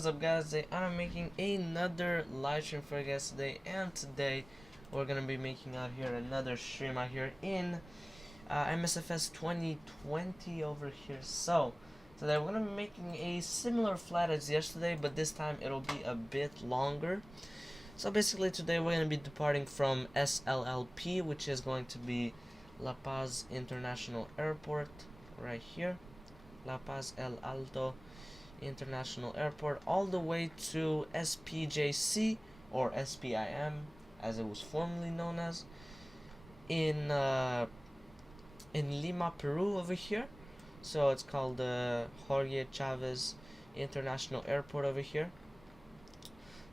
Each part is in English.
What is up, guys? Today I'm making another live stream for you guys today, and today we're gonna be making out here another stream out here in MSFS 2020 over here. So today we're gonna be making a similar flight as yesterday, but this time it'll be a bit longer. So basically today we're gonna be departing from SLLP, which is going to be La Paz International Airport right here, La Paz El Alto International Airport, all the way to SPJC, or SPIM as it was formerly known as, in Lima, Peru over here. So it's called Jorge Chavez International Airport over here.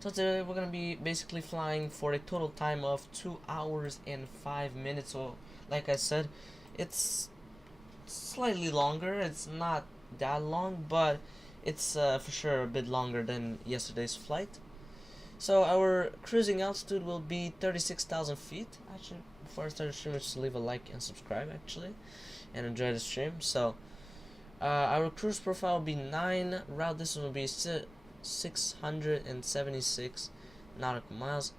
So today we're gonna be basically flying for a total time of 2 hours and 5 minutes. So like I said, it's slightly longer. It's not that long, but it's for sure a bit longer than yesterday's flight. So our cruising altitude will be 36,000 feet. Actually, before I start the stream, just leave a like and subscribe actually, and enjoy the stream. So our cruise profile will be 9. Route distance will be 676 nautical miles.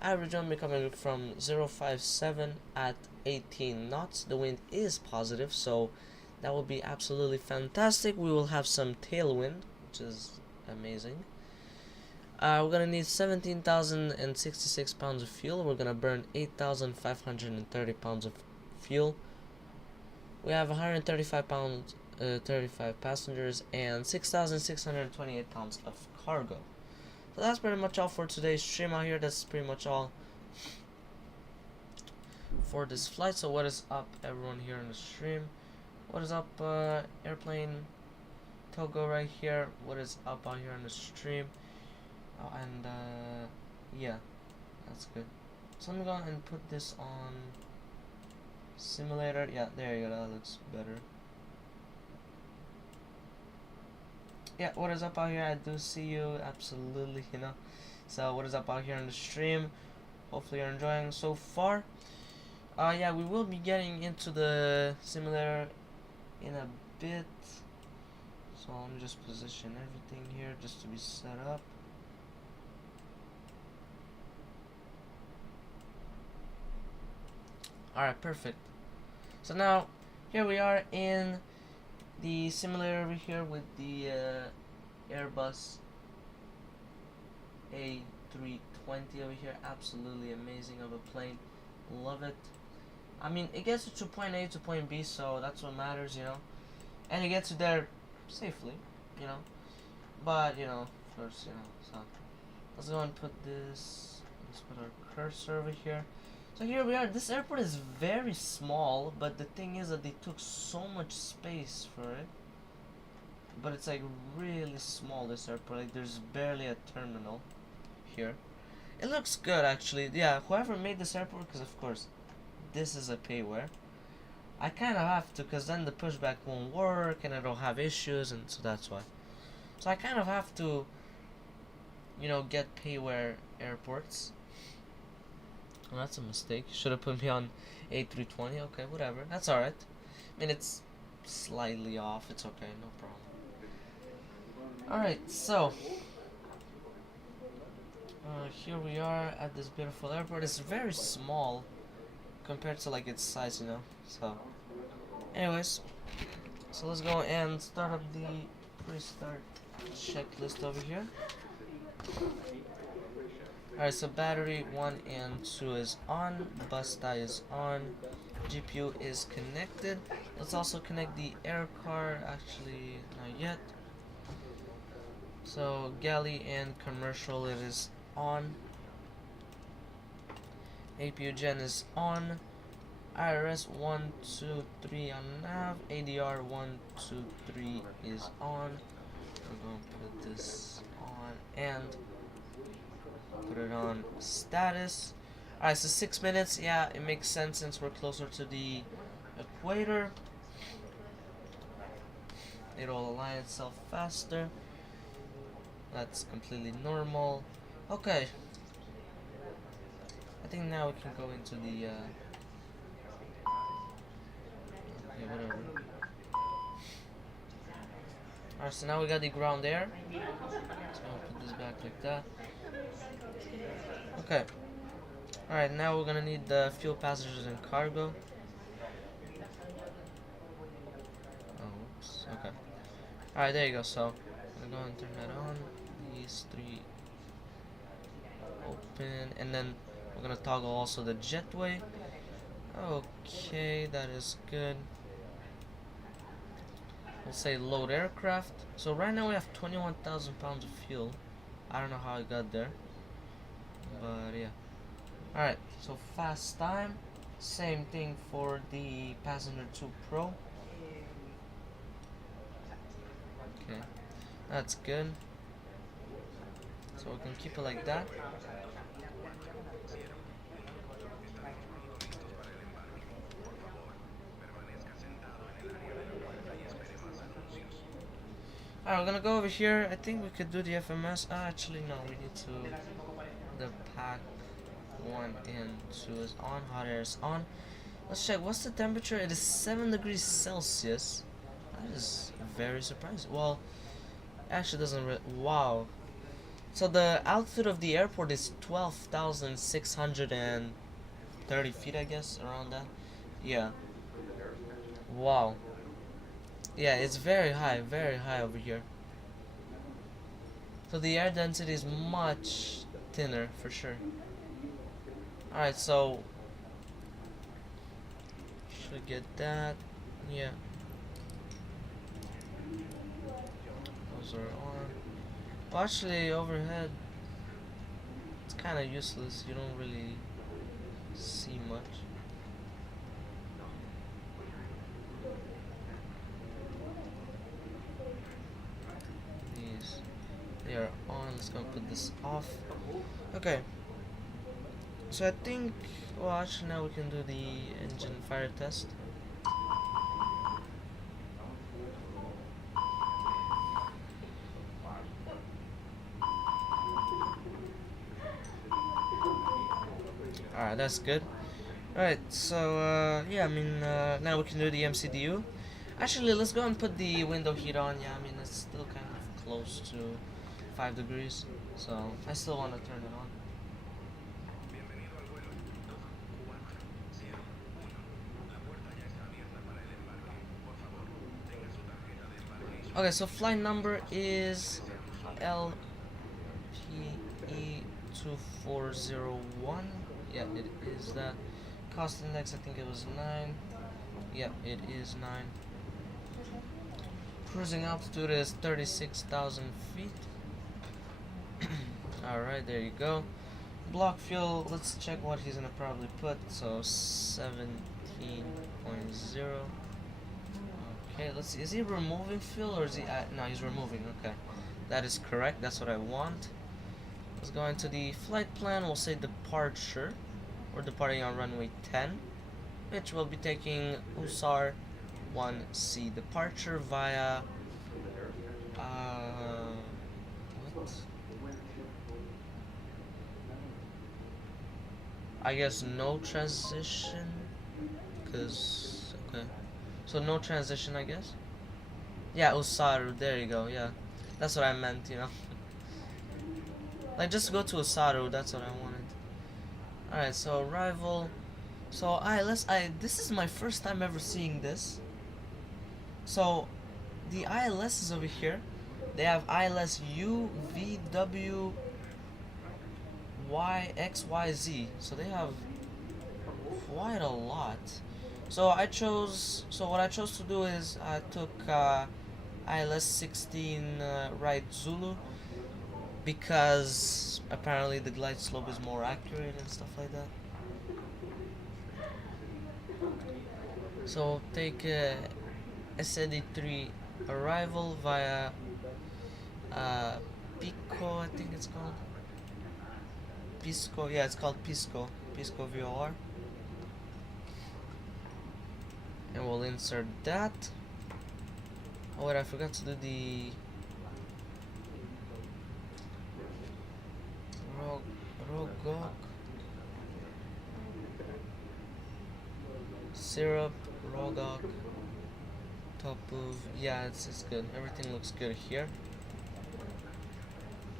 Average wind will be coming from 057 at 18 knots. The wind is positive, so that will be absolutely fantastic. We will have some tailwind, which is amazing. We're gonna need 17,066 pounds of fuel. We're gonna burn 8,530 pounds of fuel. We have 135 passengers and 6,628 pounds of cargo. So that's pretty much all for today's stream out here. That's pretty much all for this flight. So what is up, everyone here in the stream? What is up, airplane Togo right here? What is up out here on the stream? Oh, and yeah, that's good. So I'm gonna go and put this on simulator. Yeah, there you go. That looks better. Yeah, what is up out here? I do see you, absolutely, you know. So what is up out here on the stream? Hopefully you're enjoying so far. Yeah, we will be getting into the simulator in a bit, so let me just position everything here just to be set up. Alright, perfect. So now here we are in the simulator over here with the Airbus A320 over here. Absolutely amazing of a plane, love it. I mean, it gets you to point A to point B, so that's what matters, you know. And it gets you there safely, you know. But, you know, of course, you know. So let's go and put this. Let's put our cursor over here. So here we are. This airport is very small, but the thing is that they took so much space for it. But it's like really small, this airport. Like there's barely a terminal here. It looks good actually. Yeah, whoever made this airport, because of course this is a payware. I kind of have to, because then the pushback won't work and it'll have issues, and so that's why. So I kind of have to, you know, get payware airports. Well, that's a mistake. Should have put me on A320. Okay, whatever. That's alright. I mean, it's slightly off. It's okay, no problem. Alright, so here we are at this beautiful airport. It's very small compared to like its size, you know. So anyways, so let's go and start up the pre-start checklist over here. Alright, so battery 1 and 2 is on, bus tie is on, GPU is connected. Let's also connect the air car. Actually not yet. So galley and commercial, it is on. APU gen is on. IRS 1, 2, 3 on nav. ADR 1, 2, 3 is on. We're going to put this on and put it on status. Alright, so 6 minutes. Yeah, it makes sense since we're closer to the equator. It'll align itself faster. That's completely normal. Okay, I think now we can go into the okay, whatever. Alright, so now we got the ground air. So I'll put this back like that. Okay. Alright, now we're gonna need the fuel, passengers, and cargo. Oh, oops. Okay. Alright, there you go. So I'm gonna go and turn that on. These three open, and then we're gonna toggle also the jetway. Okay, that is good. We'll say load aircraft. So right now we have 21,000 pounds of fuel. I don't know how it got there, but yeah. Alright, so fast time. Same thing for the Passenger 2 Pro. Okay, that's good. So we can keep it like that. Alright, we're gonna go over here. I think we could do the FMS. Actually, no, we need to. The pack 1 and 2 is on. Hot air is on. Let's check. What's the temperature? It is 7 degrees Celsius. That is very surprising. Well, actually doesn't. Wow. So the altitude of the airport is 12,630 feet, I guess, around that. Yeah. Wow. Yeah, it's very high over here. So the air density is much thinner for sure. Alright, so should get that. Yeah. Those are on. Well, actually, overhead, it's kind of useless. You don't really see much. These, they are on. Let's go put this off. Okay. So I think, well, actually now we can do the engine fire test. Alright, that's good. Alright, so yeah, I mean, now we can do the MCDU. Actually, let's go and put the window heat on. Yeah, I mean, it's still kind of close to 5 degrees, so I still want to turn it on. Okay, so flight number is LPE2401. Yeah, it is that. Cost index, I think it was 9. Yep, it is 9. Cruising altitude is 36,000 feet. Alright, there you go. Block fuel, let's check what he's gonna probably put. So 17.0. Okay, let's see. Is he removing fuel or is he? No, he's removing. Okay, that is correct. That's what I want. Let's go into the flight plan. We'll say departure. We're departing on runway 10, which will be taking USAR 1C departure via. What? I guess no transition, cause okay. So no transition, I guess. Yeah, Osaru. There you go. Yeah, that's what I meant. You know, like just go to Osaru. That's what I wanted. All right. So arrival. So ILS. This is my first time ever seeing this. So the ILS is over here. They have ILS U, V, W, Y, X, Y, Z. So they have quite a lot. So what I chose to do is I took ILS 16 right Zulu, because apparently the glide slope is more accurate and stuff like that. So take SLLP arrival via Pico, I think it's called. Pisco, yeah, it's called Pisco VOR. And we'll insert that. Oh wait, I forgot to do the Rogok syrup, Rogok top of, yeah, it's good. Everything looks good here.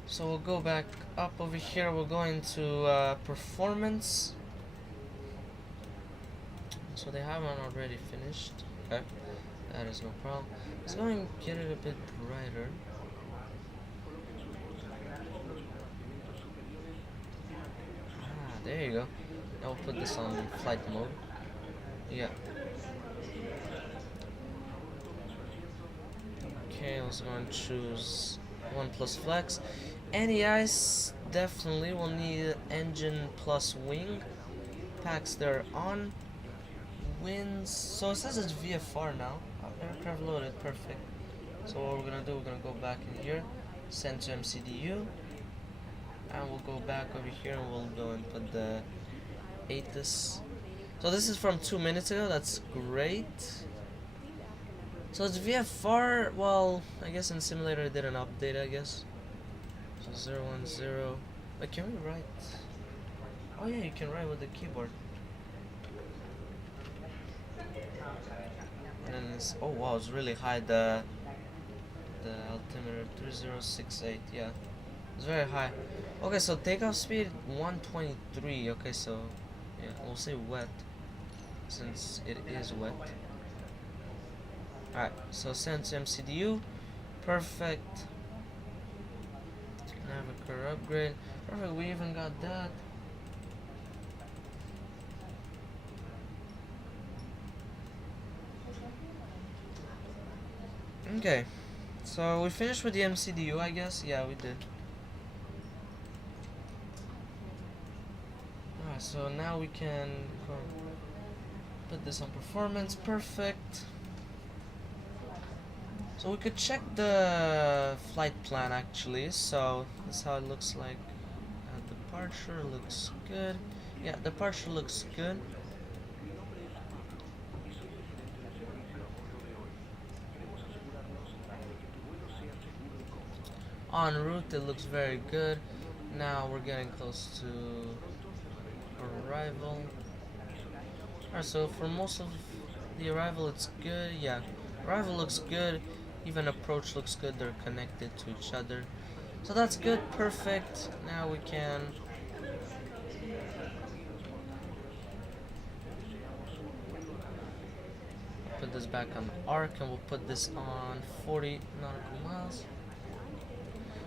So we'll go back up over here. We'll go into performance. So they haven't already finished. Okay, that is no problem. Let's go and get it a bit brighter. Ah, there you go. Now we'll put this on flight mode. Yeah. Okay, let's go and choose 1+ flex. Any ice, definitely will need engine plus wing. Packs they're on. Winds, so it says it's VFR now. Aircraft loaded, perfect. So what we're gonna do, we're gonna go back in here, send to MCDU, and we'll go back over here and we'll go and put the ATIS. So this is from 2 minutes ago, that's great. So it's VFR, well, I guess in simulator it did an update, I guess. So 010. Wait, can we write? Oh yeah, you can write with the keyboard. And then it's, oh wow, it's really high, the altimeter 3068, yeah. It's very high. Okay, so takeoff speed 123. Okay, so yeah, we'll say wet since it is wet. Alright, so send to MCDU. Perfect. Navigator upgrade. Perfect, we even got that. Okay, so we finished with the MCDU, I guess. Yeah, we did. Alright, so now we can put this on performance. Perfect. So we could check the flight plan actually. So this is how it looks like. Departure looks good. Yeah, departure looks good. En route, it looks very good. Now we're getting close to arrival. Alright, so for most of the arrival, it's good. Yeah, arrival looks good. Even approach looks good. They're connected to each other. So that's good, perfect. Now we can put this back on the arc and we'll put this on 40 nautical miles.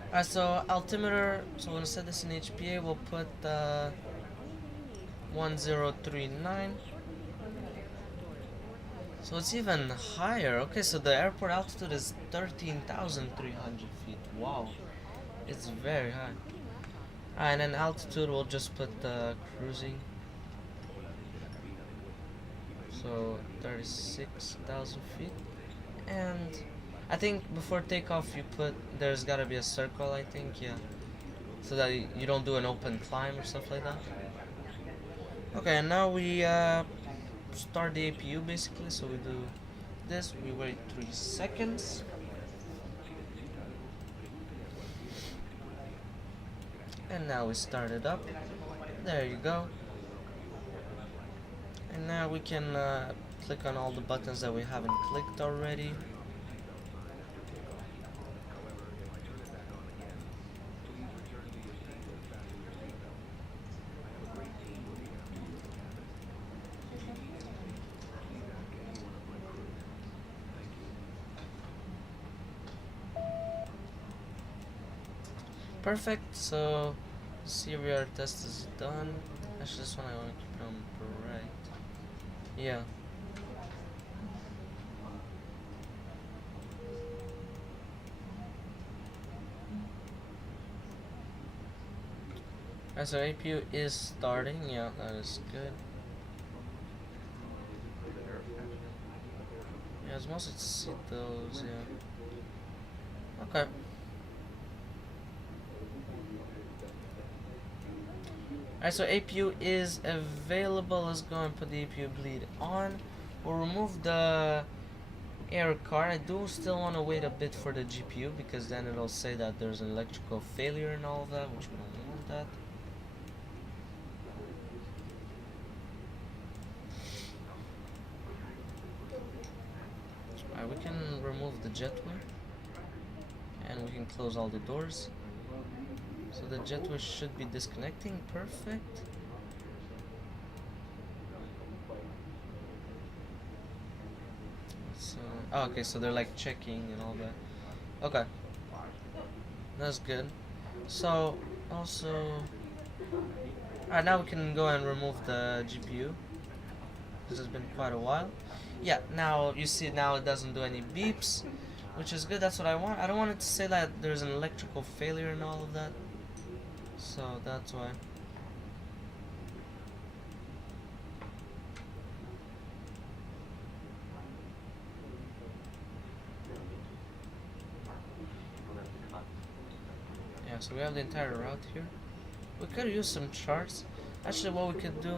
Alright, so altimeter, so we're gonna set this in HPA, we'll put 1039. So it's even higher. Okay, so the airport altitude is 13,300 feet. Wow, it's very high. Alright, and then altitude we'll just put cruising. So 36,000 feet. And I think before takeoff you put, there's gotta be a circle, I think, yeah. So that you don't do an open climb or stuff like that. Okay, and now we start the APU basically. So we do this, we wait 3 seconds. And now we start it up. There you go. And now we can click on all the buttons that we haven't clicked already. Perfect, so CVR test is done. Actually, this one I want to keep it on bright. Yeah. Alright, so APU is starting. Yeah, that is good. Yeah, it's mostly to see those, yeah. Okay. Alright, so APU is available. Let's go and put the APU bleed on. We'll remove the air card. I do still want to wait a bit for the GPU because then it'll say that there's an electrical failure and all of that, which we don't want that. Alright, we can jetway, and we can close all the doors. So the jetway should be disconnecting. Perfect. So, oh, okay, so they're like checking and all that. Okay, that's good. So also, alright, now we can go and remove the GPU. This has been quite a while. Yeah, now you see now it doesn't do any beeps, which is good. That's what I want. I don't want it to say that there's an electrical failure and all of that. So that's why. Yeah, so we have the entire route here. We could use some charts. Actually, what we could do,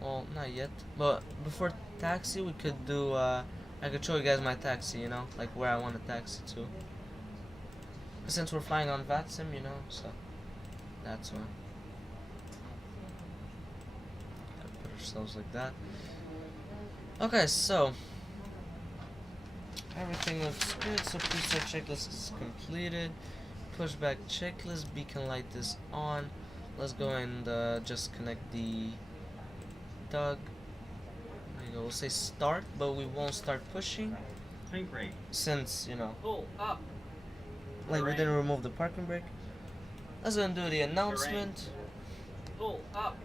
well, not yet, but before taxi, we could do, I could show you guys my taxi, you know, like where I want to taxi to. Since we're flying on VATSIM, you know, so that's why. Put ourselves like that. Okay, so everything looks good. So preset checklist is completed. Pushback checklist, beacon light is on. Let's go and just connect the Doug. There you go. We'll say start, but we won't start pushing. Tank brake. Since, you know, Pull up. like we Terrain. didn't remove the parking brake. Let's go and do the announcement. Pull up.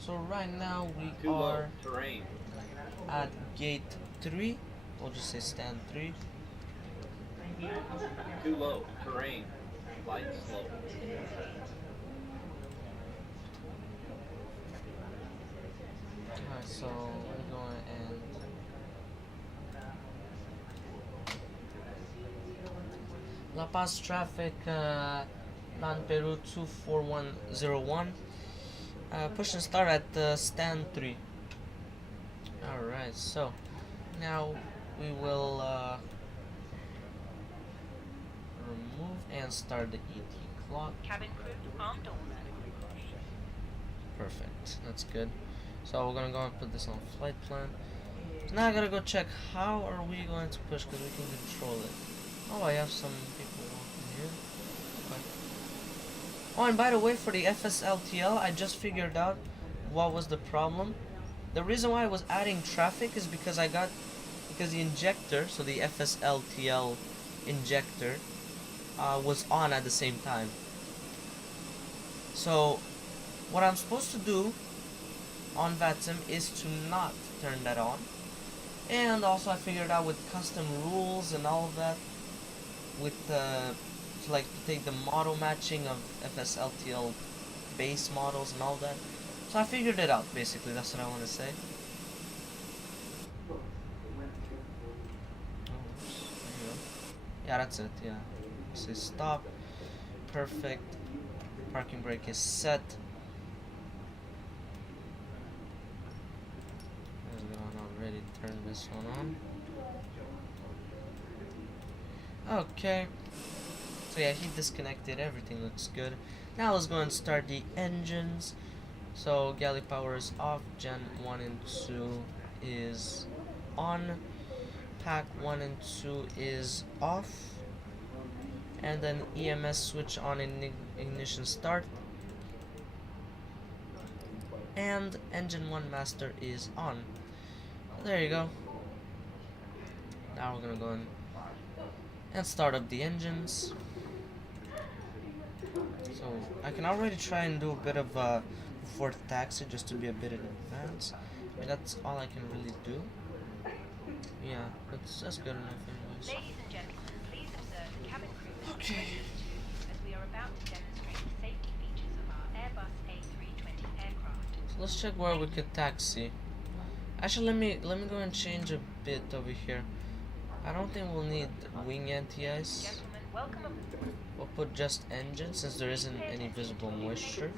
So right now we Too low. are Terrain. at gate 3. We'll just say stand 3. Too low. Terrain. Light slope. Alright, so we're going and La Paz traffic, Lan Peru 24101. Push and start at stand 3. Alright, so now we will remove and start the ET clock. Cabin crew, arm doors and crew caution. Perfect, that's good. So we're gonna go and put this on flight plan. So now I gotta go check how are we going to push, because we can control it. Oh, I have some people walking here. Okay. Oh, and by the way, for the FSLTL, I just figured out what was the problem. The reason why I was adding traffic is because the injector, so the FSLTL injector, was on at the same time. So what I'm supposed to do on VATSIM is to not turn that on. And also I figured out with custom rules and all of that, with like to take the model matching of FSLTL base models and all that. So I figured it out, basically. That's what I want to say. Yeah, that's it. Yeah. Say stop. Perfect. Parking brake is set. Let's go and already turn this one on. Okay. So yeah, he disconnected. Everything looks good. Now let's go and start the engines. So galley power is off. Gen 1 and 2 is on. Pack 1 and 2 is off. And then EMS switch on in ignition start. And engine 1 master is on. There you go. Now we're gonna go and start up the engines. So I can already try and do a bit of before taxi just to be a bit in advance. I mean, that's all I can really do. Yeah, that's good enough anyways. Ladies and gentlemen, please observe the cabin crew Okay. as we are about to demonstrate the safety features of our Airbus A320 aircraft. So let's check where we could taxi. Actually, let me go and change a bit over here. I don't think we'll need wing anti-ice. Gentlemen, welcome aboard. We'll put just engine since there isn't any visible moisture.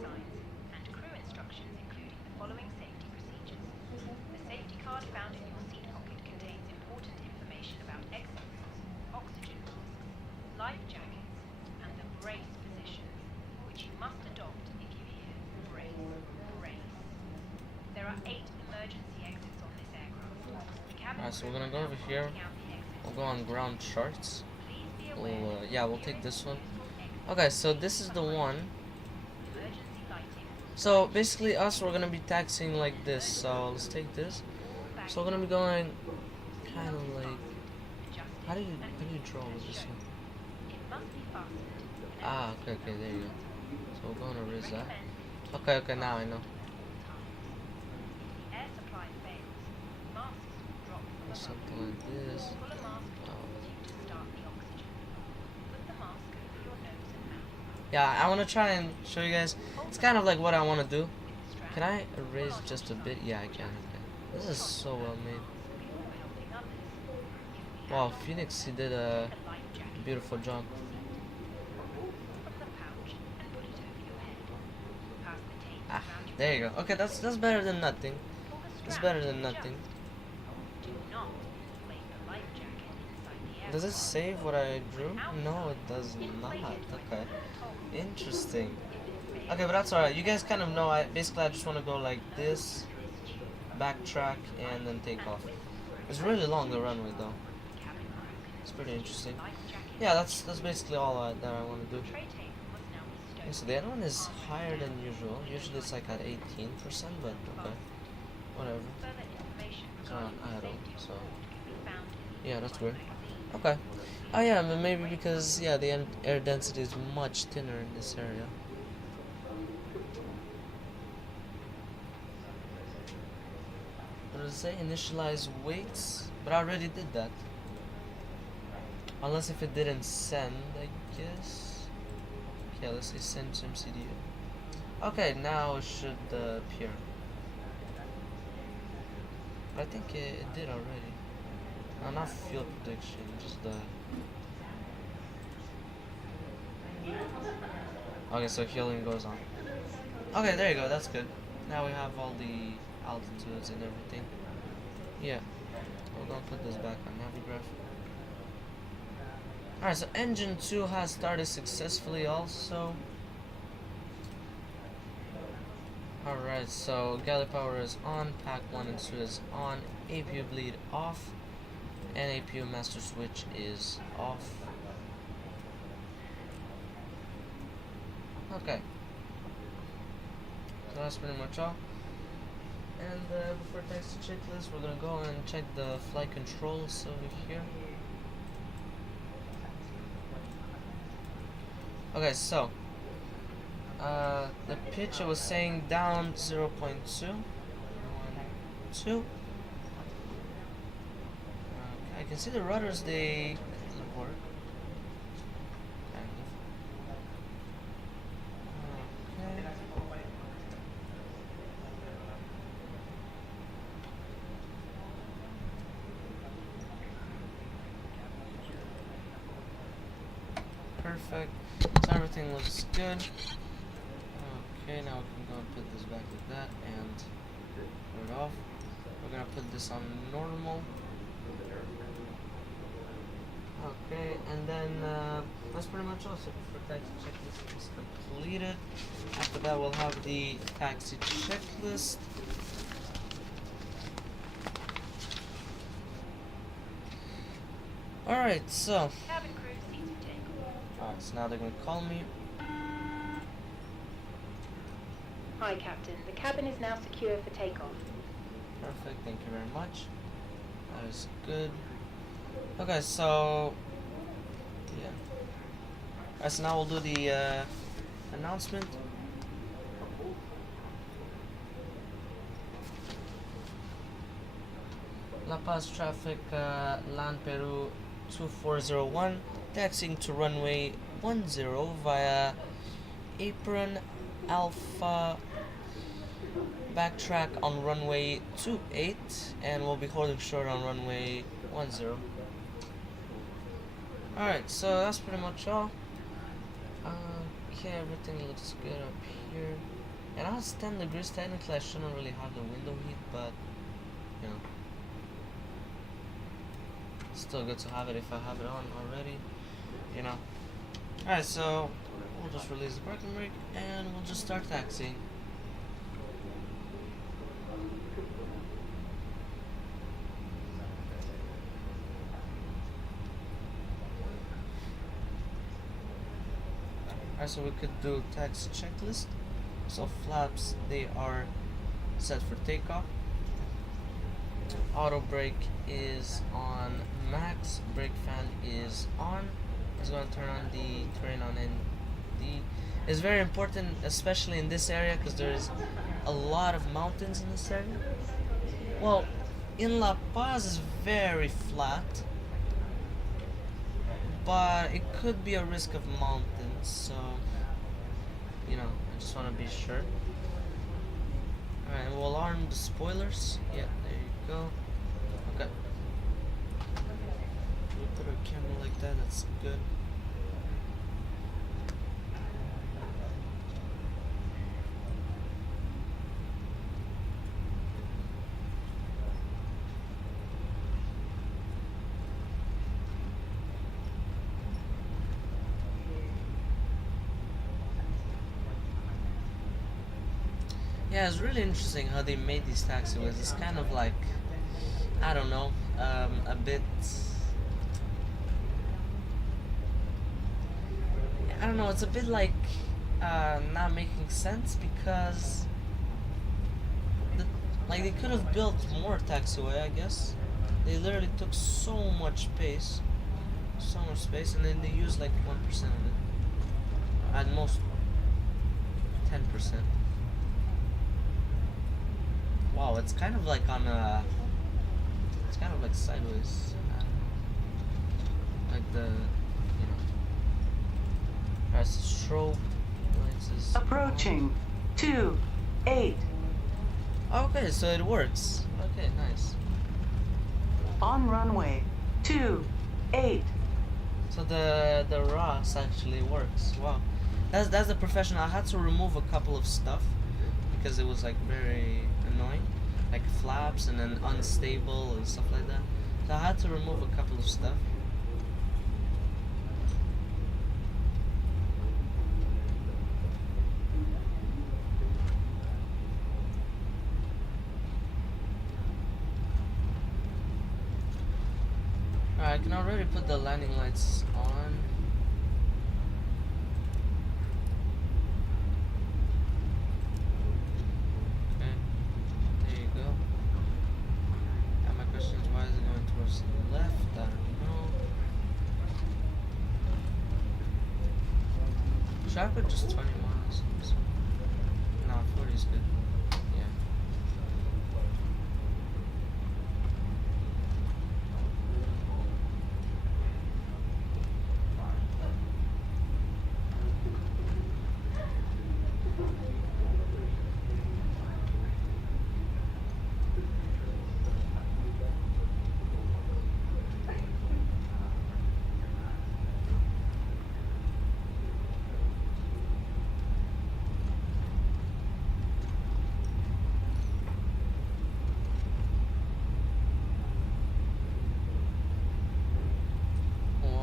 And crew instructions including the following safety procedures. The safety card found in your seat pocket contains important information about exit rules, oxygen masks, life jackets, and the brace positions, which you must adopt if you hear brace, brace. There are 8 emergency exits on this aircraft. The cabin Alright, so we're crew gonna go will over now here. point out the exit We'll go on ground charts. Please be aware We'll, that yeah, we'll during take this one. exit, Okay, so this is the one. emergency lighting, So basically us, we're gonna be taxiing like this. So let's take this. So we're gonna be going kind of like, how do you draw with this one? it must be fastened. Ah, okay, there you go. So we're going to erase that. Okay, now I know. Air supply fails. Masks will drop from above. Something like this. Pull a mask Oh. towards you to start the oxygen. Put the mask over your nose and mouth. Yeah, I want to try and show you guys. It's kind of like what I want to do. With the strap, Can I erase just a bit? Yeah, I can. Okay. This is so well made. before helping others. If we Wow, have Phoenix, he did a a life jacket beautiful job. from the pouch and put it over your head. Pass the tape Ah, around your there you go. Okay, that's better than nothing. Pull the It's strap better to than adjust. nothing. Do not inflate the life jacket inside the air Does it supply. save what I drew? No, it does not. Okay, interesting. Okay, but that's alright. You guys kind of know. I just want to go like this, backtrack, and then take off. It's really long, the runway though. It's pretty interesting. Yeah, that's basically all that I want to do. Tray tape must now be stowed. Okay, so the other one is higher than usual. Usually it's like at 18%, but okay, whatever. Further information It's not regarding the idle, safety so report can be found in the yeah, that's flight weird. magazine. Okay. Oh yeah, but maybe because yeah, the air density is much thinner in this area. What does it say? Initialize weights? But I already did that. Unless if it didn't send, I guess. Okay, let's say send to MCDU. Okay, now it should appear. But I think it did already. No, not field prediction, just the... Okay, so healing goes on. Okay, there you go, that's good. Now we have all the altitudes and everything. Yeah. We're gonna put this back on Navigraph. Alright, so engine 2 has started successfully also. Alright, so galley power is on, pack 1 and 2 is on, APU bleed off, and APU master switch is off. Okay. So that's pretty much all. And before taxi checklist, we're gonna go and check the flight controls over here. Okay, so the pitch I was saying down 0.2. 2. Okay, I can see the rudders, they work. Kind of. Okay. Perfect. So everything looks good. Okay, now we can go and put this back like that and put it off. We're gonna put this on normal. Okay, and then that's pretty much all. So before taxi checklist is completed. After that, we'll have the taxi checklist. Alright, so. Cabin crew seats for takeoff. Alright, so now they're gonna call me. Hi, Captain. The cabin is now secure for takeoff. Perfect, thank you very much. That is good. Okay, so yeah. Alright, so now we'll do the announcement. La Paz traffic, land Peru 2401, taxiing to runway 10 via apron Alpha, backtrack on runway 28, and we'll be holding short on runway 10. Alright, so that's pretty much all. Okay, everything looks good up here. And I was 10 degrees, technically I shouldn't really have the window heat, but you know, still good to have it if I have it on already, you know. Alright, so we'll just release the parking brake and we'll just start taxiing. Alright, so we could do taxi checklist. So flaps, they are set for takeoff. Auto brake is on max. Brake fan is on. It's going to turn on the terrain on ND. It's very important, especially in this area, because there's a lot of mountains in this area. Well, in La Paz is very flat, but it could be a risk of mountains, so you know, I just want to be sure. Alright, and we'll arm the spoilers. Yeah, there you go. Okay. We put our camera like that, that's good. Yeah, it's really interesting how they made these taxiways. It's kind of like, I don't know, a bit, I don't know, it's a bit like not making sense, because like they could have built more taxiway, I guess. They literally took so much space, and then they used like 1% of it, at most 10%. Wow, it's kind of like on a, it's kind of like sideways, like the, you know, as strobe lights is Approaching 28 okay, so it works. Okay, nice. on runway 28. So the ROS actually works. Wow, that's a professional. I had to remove a couple of stuff because it was like very annoying, like flaps and then unstable and stuff like that. So I had to remove a couple of stuff. Alright, I can already put the landing lights on. Should I put just 20 miles? No, 40 is good. Yeah.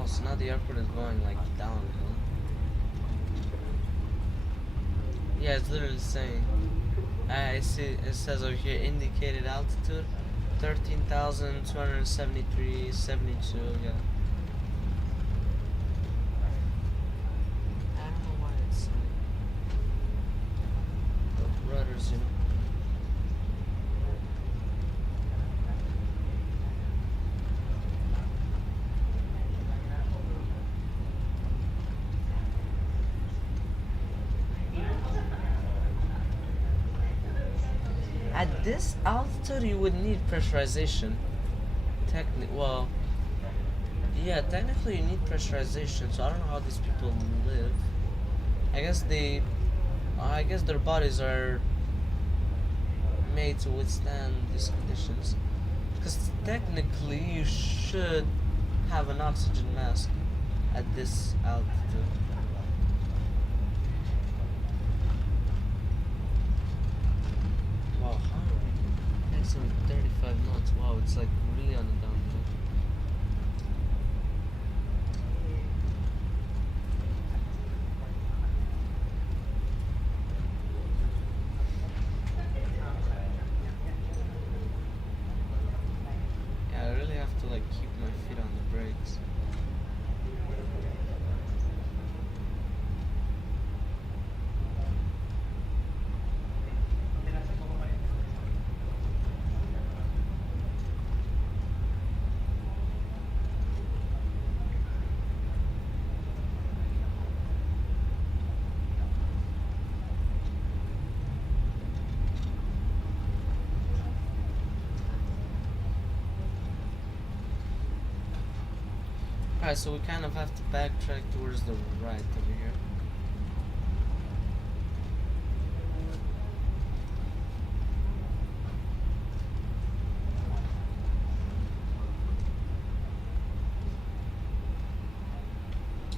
So now the airport is going like downhill. Yeah, it's literally saying. I see it says over here indicated altitude 13,273.72. Yeah. I don't know why it's saying the rudders, you know. At this altitude, you would need pressurization. Well, yeah, technically you need pressurization. So I don't know how these people live. I guess their bodies are made to withstand these conditions. Because technically, you should have an oxygen mask at this altitude. Wow, maximum 35 knots. Wow, it's like really on the downhill. Yeah, I really have to like keep my feet on the brakes. Alright, so we kind of have to backtrack towards the right over here.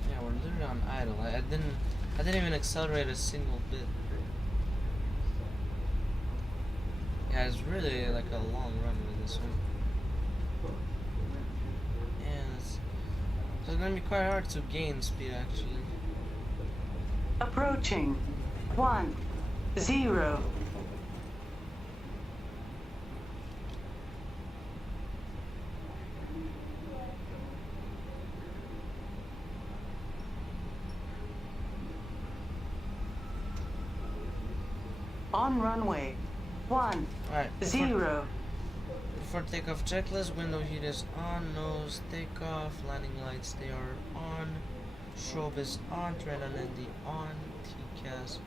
Yeah, we're literally on idle. I didn't even accelerate a single bit. Yeah, it's really like a long run with this one. So it's gonna be quite hard to gain speed actually. Approaching. 1, 0. On runway. 1, Alright. 0. Before takeoff checklist, window heat is on, nose takeoff, landing lights they are on, strobe is on, thread on ND on, TCAS.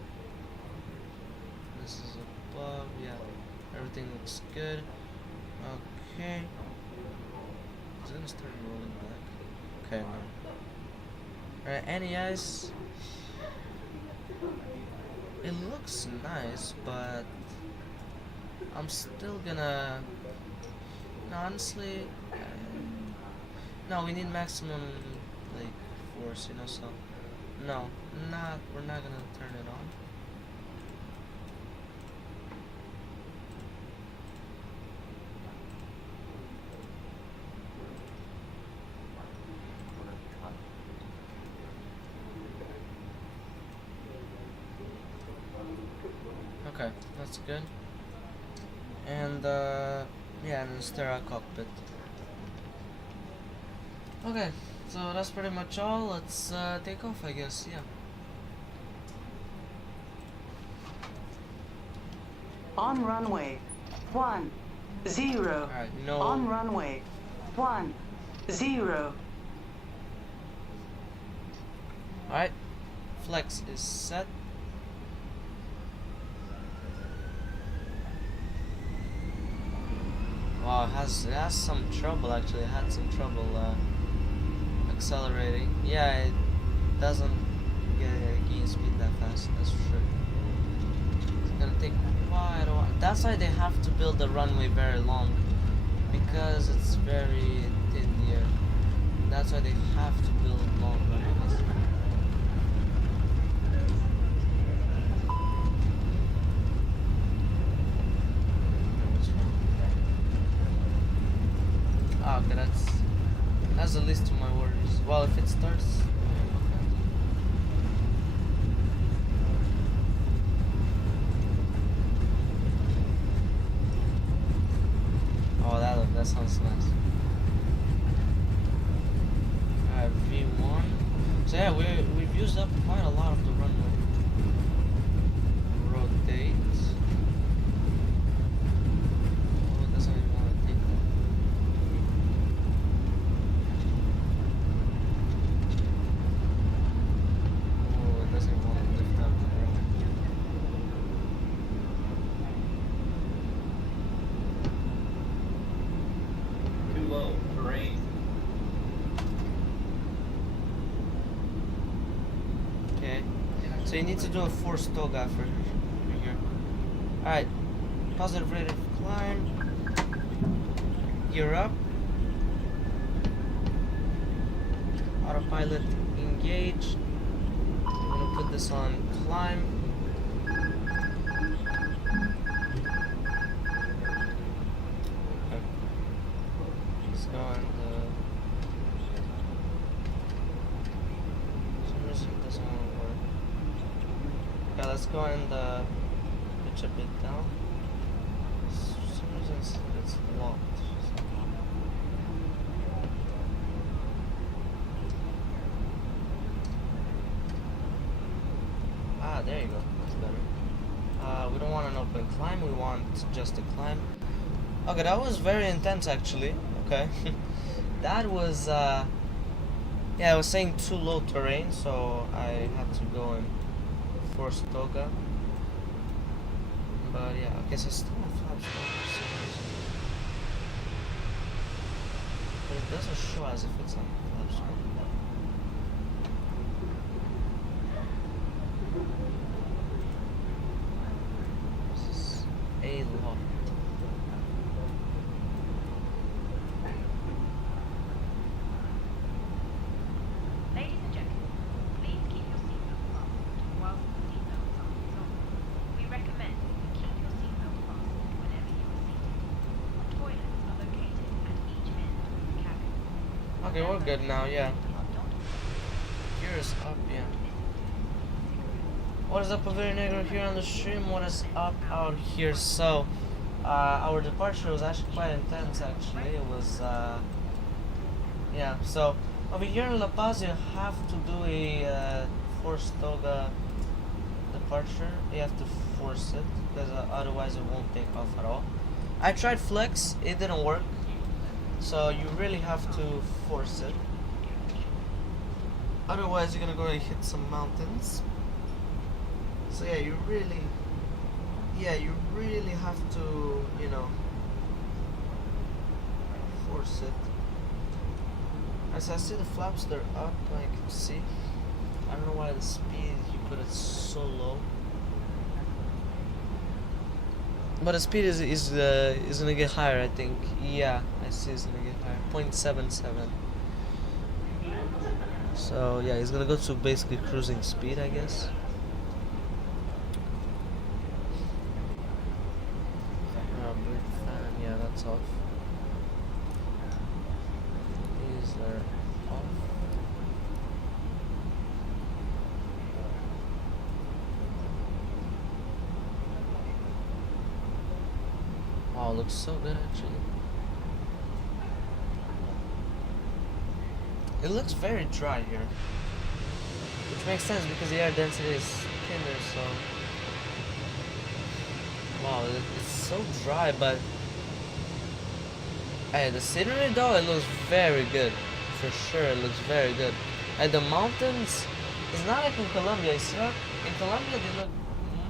This is above, yeah, everything looks good. Okay. Is it gonna start rolling back? Okay, no. Alright, NES. It looks nice, but I'm still gonna. No, honestly, no, we need maximum like force, you know. So, no, we're not gonna turn it on. Okay, that's good. And yeah, and then sterile cockpit. Okay, so that's pretty much all. Let's take off, I guess. Yeah. On runway. 1, 0. Alright, no. On runway. 1, 0. Alright, flex is set. Wow, it has some trouble actually. It had some trouble accelerating. Yeah, it doesn't gain speed that fast, that's for sure. It's gonna take quite a while. That's why they have to build the runway very long, because it's very thin here. That's why they have to build long runways. Ah, okay, that's the least of my worries. Well, if it starts. Oh, that sounds nice. Alright, V1. So yeah, we've used up quite a lot of the runway. Rotate. Oh, it doesn't even want to take that. Oh, it doesn't even want to lift up the ground. Too low. Terrain. Okay, so you need to do a forced toga for here. Alright, positive rate of climb. Gear up. Autopilot engaged. I'm gonna put this on climb. Okay. Let's go on the. For some reason it doesn't want to work. Okay, let's go and pitch a bit down. For some reason it's locked. Ah, there you go. That's better. We don't want an open climb. We want just a climb. Okay, that was very intense actually. Okay. That was yeah, I was saying too low terrain, so I had to go and force toga. But yeah, okay, so still on flaps for some reason. But it doesn't show as if it's on flaps. This is a lot. Ladies and gentlemen, please keep your seatbelt fastened whilst the seatbelt sign is on. We recommend that you keep your seatbelt fastened whenever you are seated. Toilets are located at each end of the cabin. Okay, we're good now, yeah. Is not Gears up, yeah. What is up, Peruvian Negro here on the stream? What is up out here? So, our departure was actually quite intense, actually. It was, yeah, so over here in La Paz, you have to do a forced toga departure. You have to force it, because otherwise it won't take off at all. I tried flex, it didn't work. So you really have to force it. Otherwise, you're gonna go and hit some mountains. So yeah, you really have to, you know, force it. As I see the flaps, they're up. I can see. I don't know why the speed you put it so low. But the speed is gonna get higher, I think. Yeah, I see it's gonna get higher. 0.77. So yeah, it's gonna go to basically cruising speed, I guess. Brake fan, yeah, that's off. These are off. Wow, it looks so good actually. It looks very dry here, which makes sense because the air density is thinner, so wow, it's so dry, but hey, the scenery though, it looks very good, for sure, it looks very good. And the mountains, it's not like in Colombia, it's not, in Colombia they look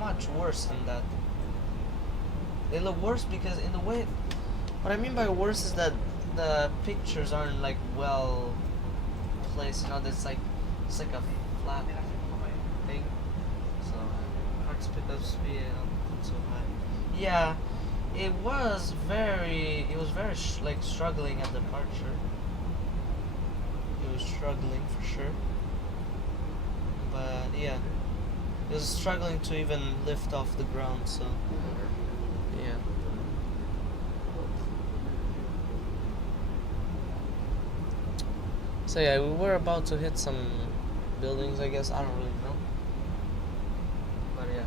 much worse than that. They look worse because in the way, what I mean by worse is that the pictures aren't like well placed, you know, it's like a flat thing, so hard to pick up speed, not so high. Yeah, it was very like struggling at departure. It was struggling for sure, but yeah, it was struggling to even lift off the ground, so yeah. So yeah, we were about to hit some buildings, I guess. I don't really know, but yeah.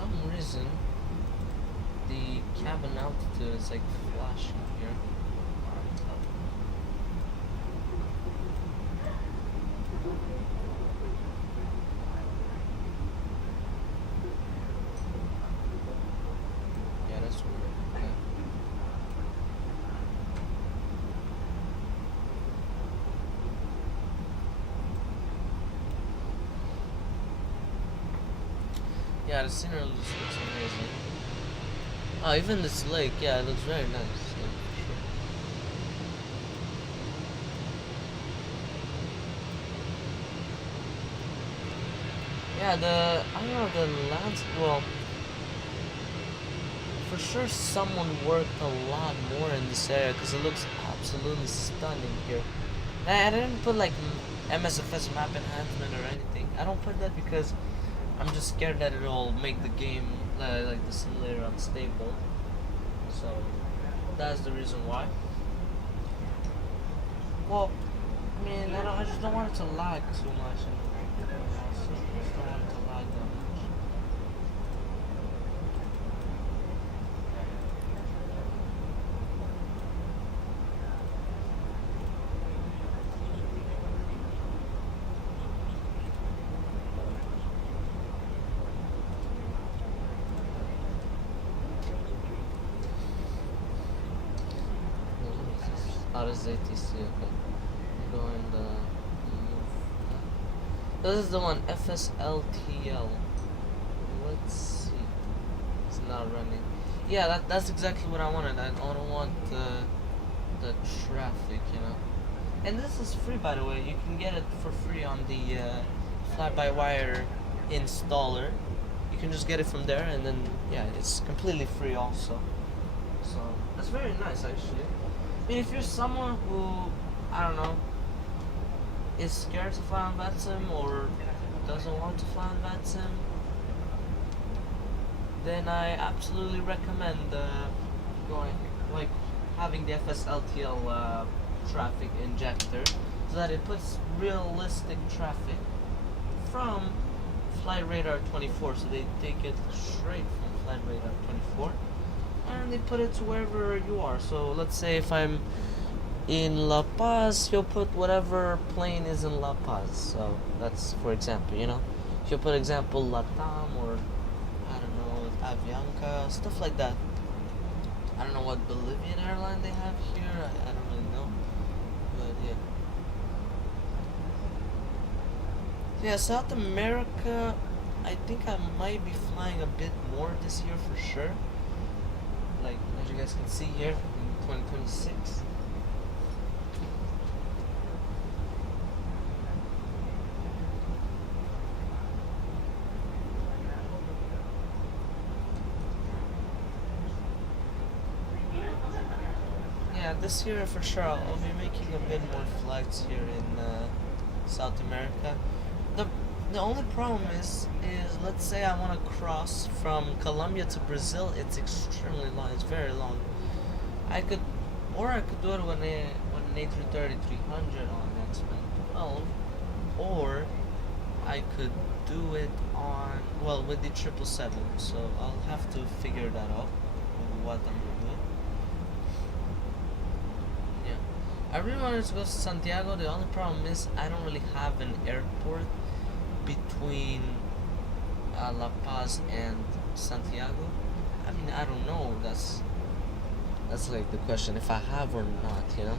some reason the cabin altitude is like flashing here. Yeah, that's weird. Okay. Yeah, the scenery looks amazing. Oh, even this lake, yeah, it looks very nice. Yeah, for sure. Yeah, I don't know, the lands, well, for sure someone worked a lot more in this area because it looks absolutely stunning here. I didn't put like MSFS map enhancement or anything. I don't put that because I'm just scared that it'll make the game, like the simulator, unstable. So that's the reason why. Well, I mean, I just don't want it to lag too much. And also, I just don't want it to lag that much. What is this? RSATC, okay. Going the move. This is the one, FSLTL. Let's see. It's not running. Yeah, that's exactly what I wanted. I don't want the traffic, you know. And this is free, by the way. You can get it for free on the fly-by-wire installer. You can just get it from there, and then yeah, it's completely free also. So that's very nice, actually. I mean, if you're someone who, I don't know, is scared to fly on VATSIM or doesn't want to fly on VATSIM, then I absolutely recommend going, like, having the FSLTL traffic injector, so that it puts realistic traffic from Flight Radar 24. So they take it straight from Flight Radar 24. And they put it to wherever you are. So let's say if I'm in La Paz, he'll put whatever plane is in La Paz. So that's, for example, you know, he'll put example Latam or I don't know, Avianca, stuff like that. I don't know what Bolivian airline they have here. I don't really know, but yeah. So yeah, South America, I think I might be flying a bit more this year for sure. Like, as you guys can see here, in 2026. Yeah, this year for sure I'll be making a bit more flights here in South America. The only problem is let's say I want to cross from Colombia to Brazil. It's extremely long. It's very long. I could do it with an A330-300 on X-Men 12, or I could do it on, well, with the 777. So I'll have to figure that out, what I'm gonna do. Yeah, I really wanted to go to Santiago. The only problem is I don't really have an airport between La Paz and Santiago. I mean, I don't know. That's like the question, if I have or not, you know.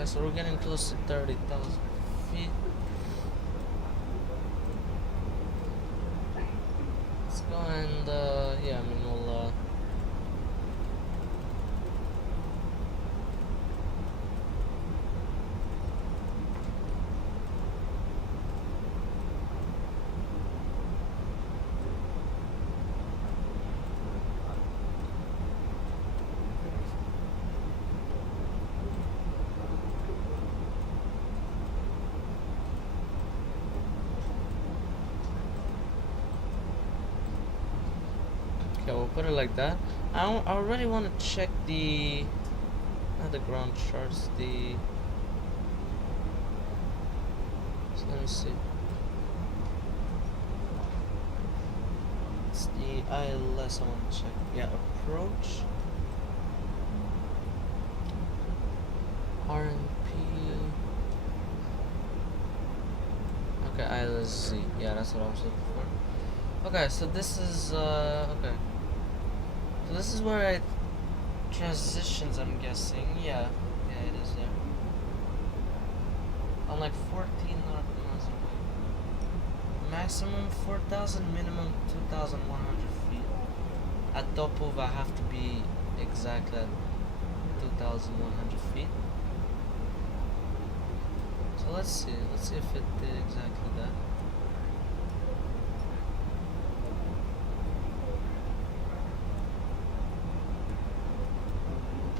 Okay, so we're getting close to 30,000 feet. Let's go and, yeah, I mean, we'll, okay, we'll put it like that. I already want to check the, not the ground charts, the, so let me see. It's the ILS I want to check. Yeah, approach. RNP. Okay, ILS Z. Yeah, that's what I was looking for. Okay, so this is, okay. So this is where it transitions, I'm guessing. Yeah, it is there. I'm like 14 nautical miles away. Maximum 4,000, minimum 2,100 feet. At Topov, I have to be exactly at 2,100 feet. So let's see if it did exactly that.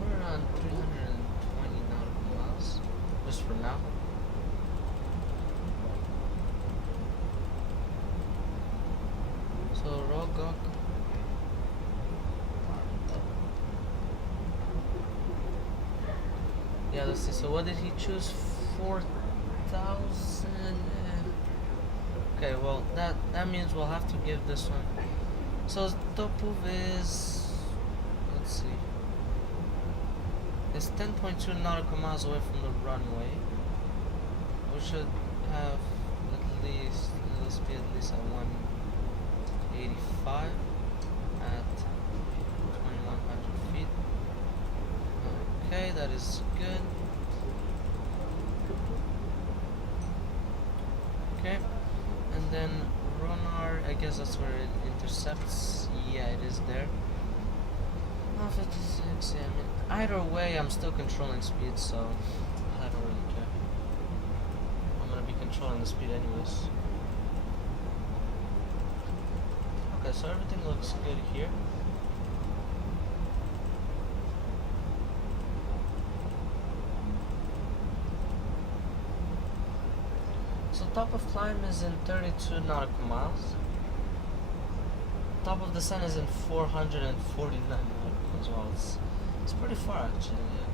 We're around 320 nautical miles, just for now. So Rogok. Yeah, let's see. So what did he choose? 4,000. Okay, well that means we'll have to give this one. So Topov is, let's see, it's 10.2 nautical miles away from the runway. We should have at least, let's be at least at 185 at 2,100 feet. Okay, that is good. Okay, and then Ronar, I guess that's where it intercepts. Yeah, it is there. 56, yeah, I mean, either way, I'm still controlling speed, so I don't really care. I'm gonna be controlling the speed anyways. Okay, so everything looks good here. So top of climb is in 32 nautical miles. Top of descent is in 449 nautical miles. Well, it's pretty far actually. Yeah.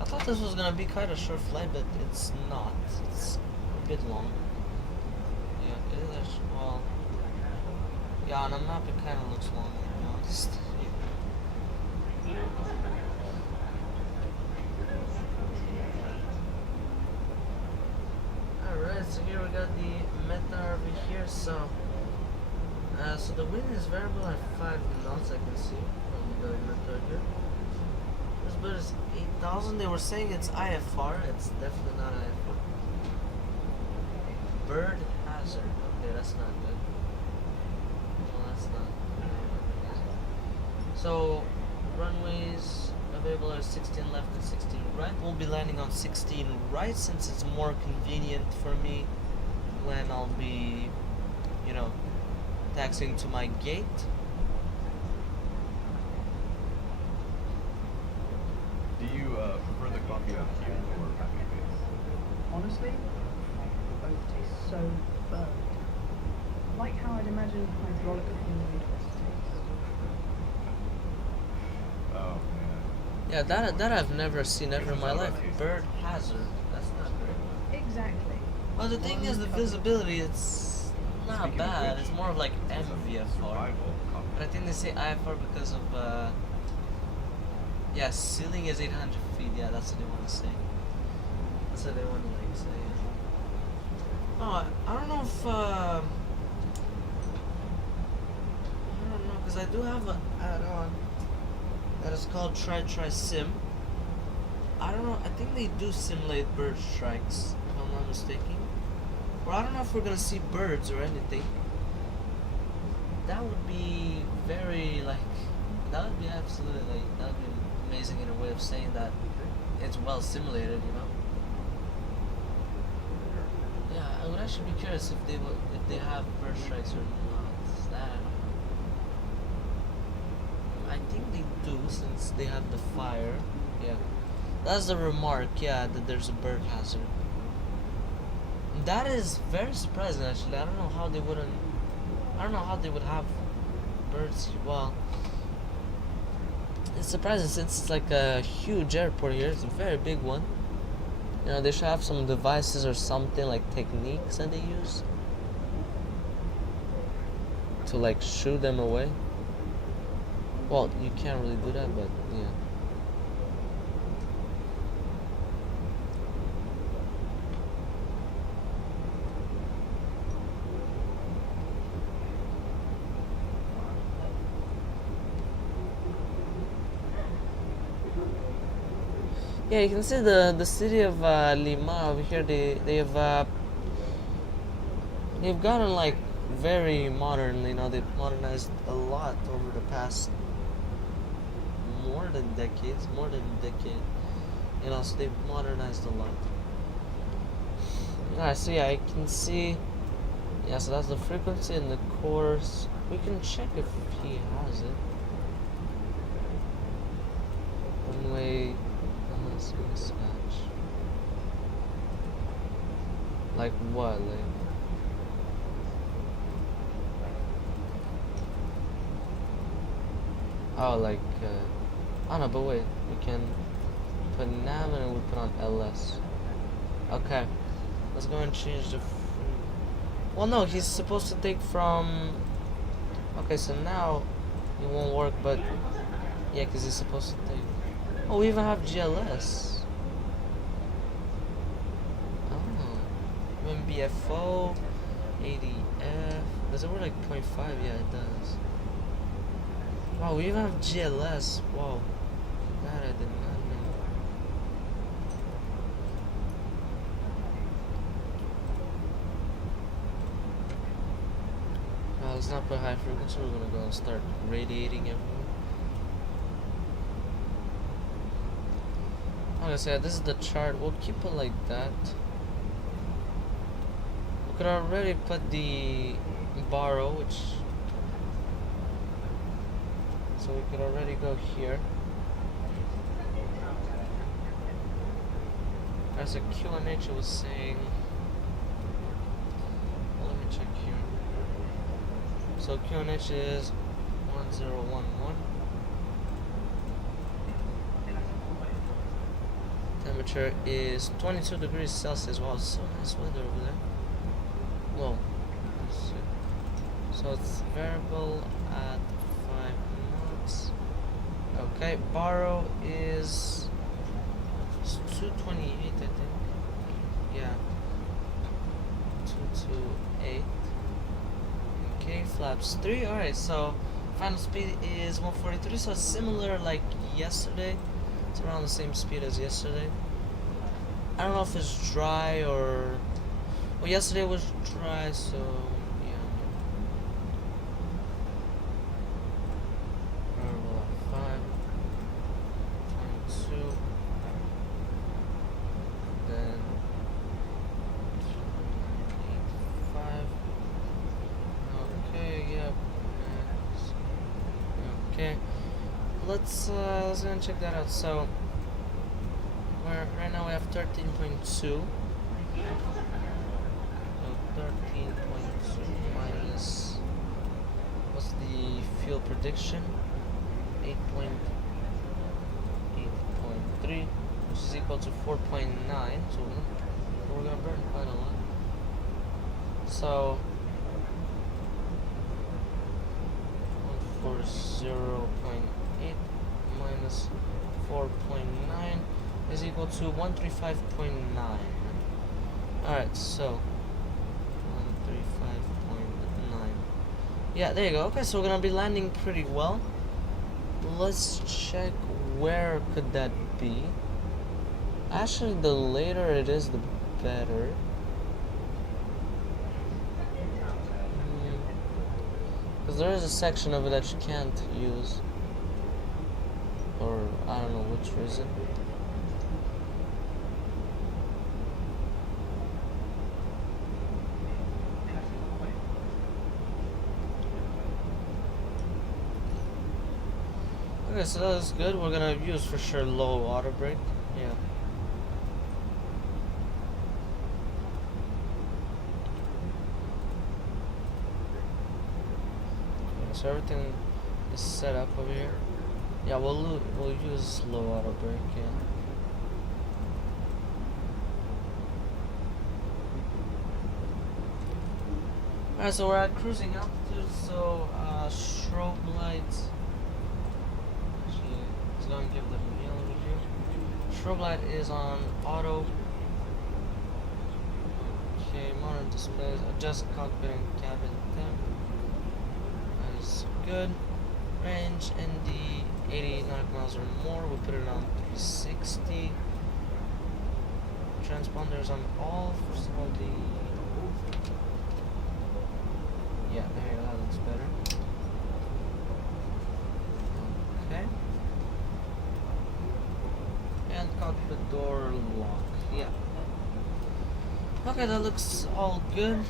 I thought this was gonna be quite a short flight, but it's not. It's a bit long. Yeah, it is actually, well, yeah, on a map it kind of looks long, to be honest. Alright, so here we got the meta over here. So the wind is variable at 5 knots, I can see from the meta here. This bird is 8,000. They were saying it's IFR. It's definitely not IFR. Bird hazard. Okay, that's not good. Well, that's not good. So runways available are 16 left and 16 right. We'll be landing on 16 right since it's more convenient for me when I'll be, you know, taxiing to my gate. Do you prefer the coffee out here or happy face? Honestly, both taste so burnt. Like how I'd imagine hydraulic in the Midwest tastes. Oh man. Yeah, that I've never seen ever in my life. Bird hazard. That's not great. Exactly. Well, the thing is, the visibility, it's not Speaking of bad. which, It's more of like it's a MVFR. survival coffee. But I think they say IFR because of, yeah, ceiling is 800 feet. Yeah, that's what they want to say. That's what they want to like say. Oh, I don't know if, I don't know, because I do have an add-on that is called Try Sim. I don't know. I think they do simulate bird strikes, if I'm not mistaken. Or I don't know if we're gonna see birds or anything. That would be very like. That would be absolutely like. That would be amazing in a way of saying that it's well simulated, you know. Yeah, I would actually be curious if they have bird strikes or not. That I don't know. I think they do since they have the fire. Yeah, that's the remark. Yeah, that there's a bird hazard. That is very surprising actually. I don't know how they wouldn't. I don't know how they would have birds. Well, it's surprising since it's like a huge airport here. It's a very big one. You know, they should have some devices or something like techniques that they use to like shoo them away. Well, you can't really do that, but yeah. Yeah, you can see the city of Lima over here. They've gotten like very modern. You know, they've modernized a lot over the past more than a decade. You know, so they've modernized a lot. Alright, so yeah, I can see. Yeah, so that's the frequency and the course. We can check if he has it. One-way mismatch. Like what? Like. Oh, like. Oh no, but wait. We can put nav and we put on LS. Okay. Let's go and change the. Well, no, he's supposed to take from. Okay, so now it won't work, but yeah, because he's supposed to take. Oh, we even have GLS. Oh, MBFO, ADF. Does it work like 0.5? Yeah, it does. Wow, we even have GLS. Wow, that I did not know. Let's not put high frequency. We're gonna go and start radiating everywhere. Like I said, this is the chart. We'll keep it like that. We could already put the borrow, which. So we could already go here. As a QNH was saying. Well, let me check here. So QNH is 1011. Temperature is 22 degrees Celsius. Wow, so nice weather over there. Whoa. So it's variable at 5 knots. Okay, borrow is 228, I think. Yeah. 228. Okay, flaps 3. Alright, so final speed is 143, so it's similar like yesterday. It's around the same speed as yesterday. I don't know if it's dry or. Well, yesterday was dry, so yeah. Variable at 5. 22. Then 5. Okay, yep. Okay. Let's go and check that out. So right now we have 13.2. So 13.2 minus what's the fuel prediction? 8.3, which is equal to 4.9. So we're gonna burn quite a lot. So 140.8 minus 4.9 is equal to 135.9. Alright, so 135.9. Yeah, there you go. Okay, so we're gonna be landing pretty well. Let's check where could that be. Actually, the later it is, the better. Because there is a section of it that you can't use. Or, I don't know which reason. Okay, so that's good. We're gonna use for sure low auto brake. Yeah. So everything is set up over here. Yeah, we'll use low auto brake. Yeah. Alright, so we're at cruising altitude. So strobe lights. Actually, let's go and give them a yellow review. Strobe light is on auto. Okay, monitor displays. Adjust cockpit and cabin temp. That is good. Range ND 80 nautical miles or more. We'll put it on 360. Transponders on all. First of all, yeah, there you go. That looks better. Okay. And cockpit door lock. Yeah. Okay, that looks all good.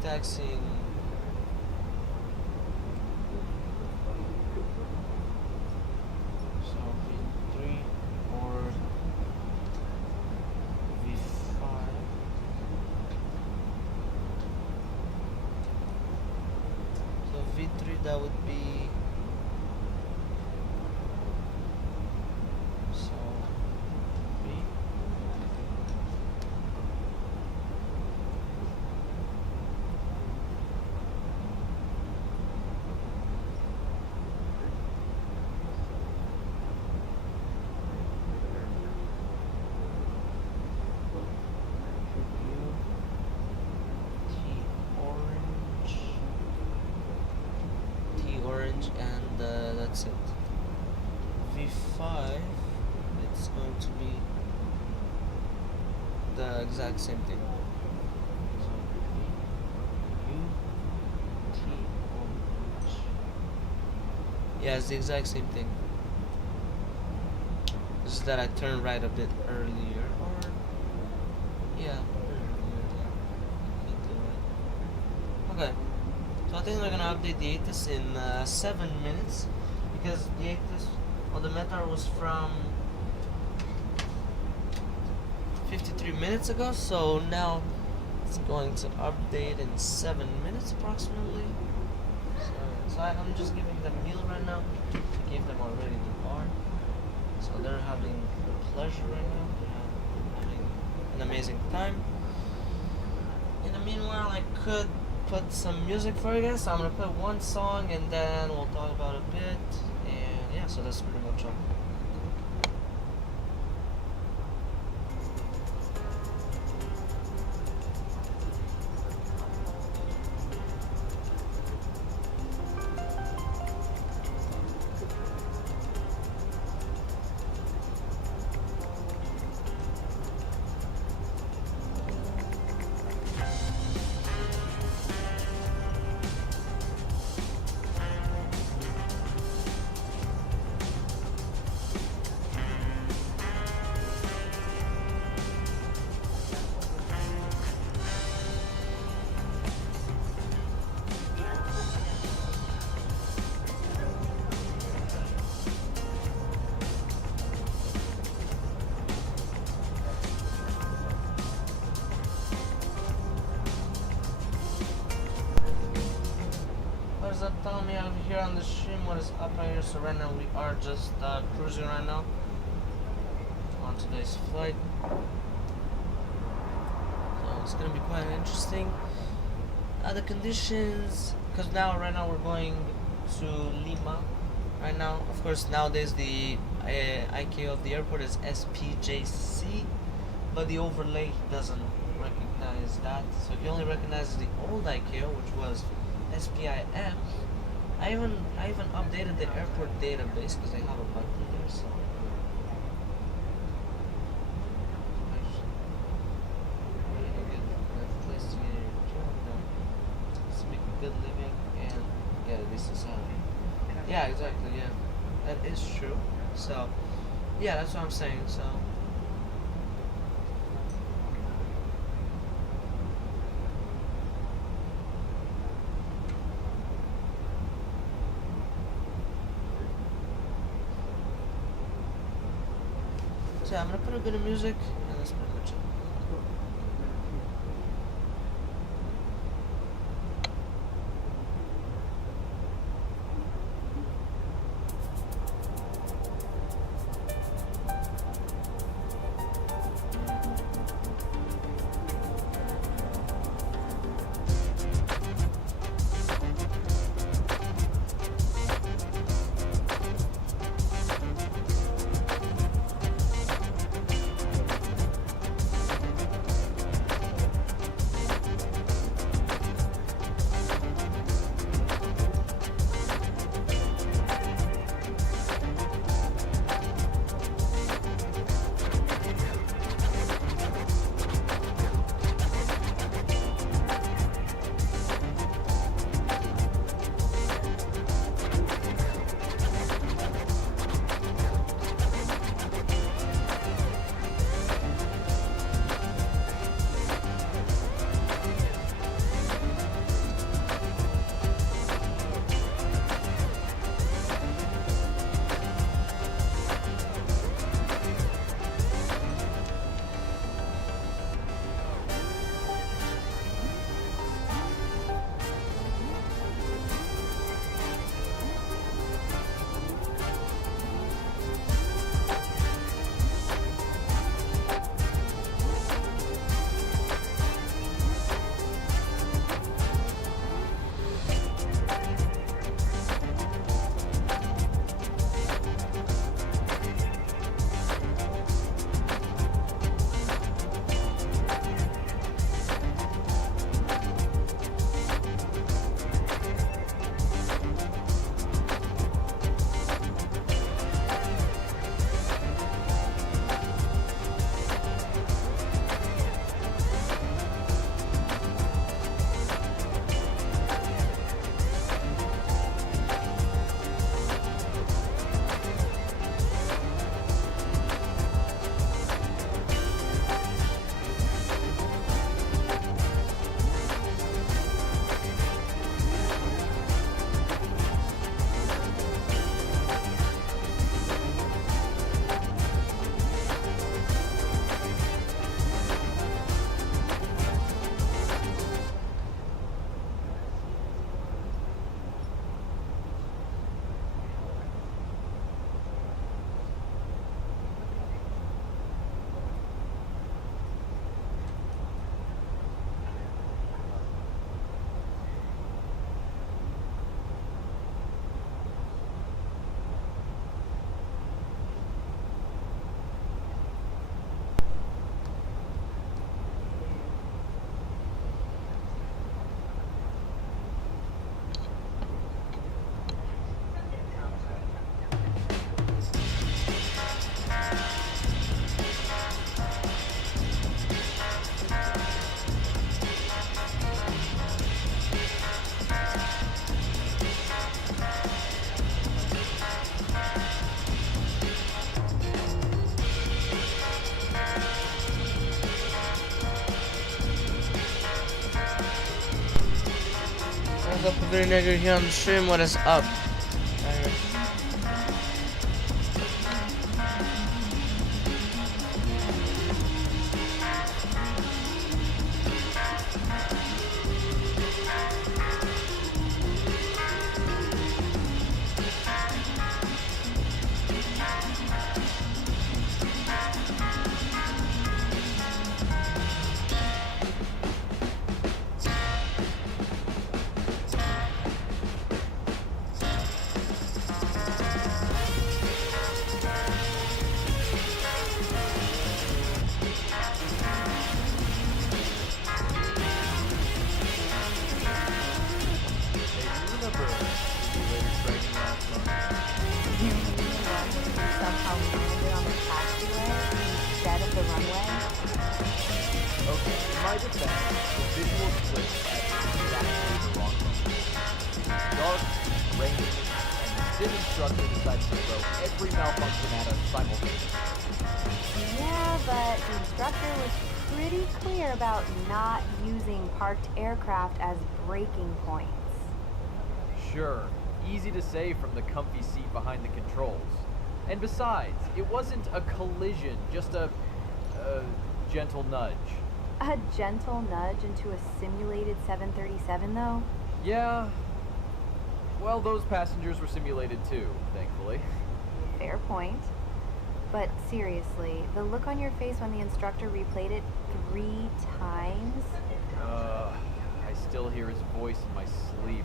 Taxiing. So V3 or V5. So V3 that would be. So V. And that's it. V5, it's going to be the exact same thing. So V, U, T, orange. Yeah, it's the exact same thing. It's just that I turned right a bit earlier, or yeah, okay. So I think we're gonna update the ATIS in 7 minutes, because the ATIS, or the METAR was from 53 minutes ago, so now it's going to update in 7 minutes approximately. So I'm just giving them a meal right now. I gave them already the bar, so they're having pleasure right now. They're having an amazing time. In the meanwhile, I could put some music for you guys, so I'm gonna put one song and then we'll talk about a bit, and yeah, so that's pretty much all. Telling me over here on the stream what is up right here. So right now we are just cruising right now on today's flight. So It's gonna be quite interesting. The conditions, because right now we're going to Lima. Right now, of course, nowadays the ICAO of the airport is SPJC, but the overlay doesn't recognize that. So it only recognizes the old ICAO, which was SPIM. I even updated the airport database because they have a button there. So place to get your job done. To make a good living and get a decent salary. Yeah, exactly. Yeah, that is true. So, yeah, that's what I'm saying. So. So yeah, I'm gonna put a bit of music, and that's pretty much it. What's up, every nigga here on the stream? What is up? my defense, the visual clip at exactly the wrong moment. Dark, raining, and the sim instructor decides to throw every malfunction at us simultaneously. Yeah, but the instructor was pretty clear about not using parked aircraft as braking points. Sure, easy to say from the comfy seat behind the controls. And besides, it wasn't a collision, just a gentle nudge. A gentle nudge into a simulated 737, though? Yeah. Well, those passengers were simulated too, thankfully. Fair point. But seriously, the look on your face when the instructor replayed it 3 times? I still hear his voice in my sleep.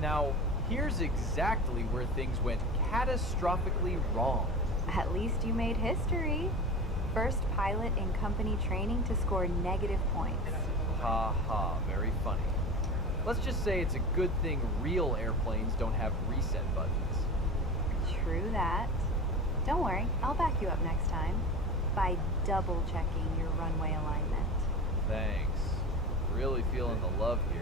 Now, here's exactly where things went catastrophically wrong. At least you made history. First pilot in company training to score negative points. Ha ha, very funny. Let's just say it's a good thing real airplanes don't have reset buttons. True that. Don't worry, I'll back you up next time by double checking your runway alignment. Thanks. Really feeling the love here.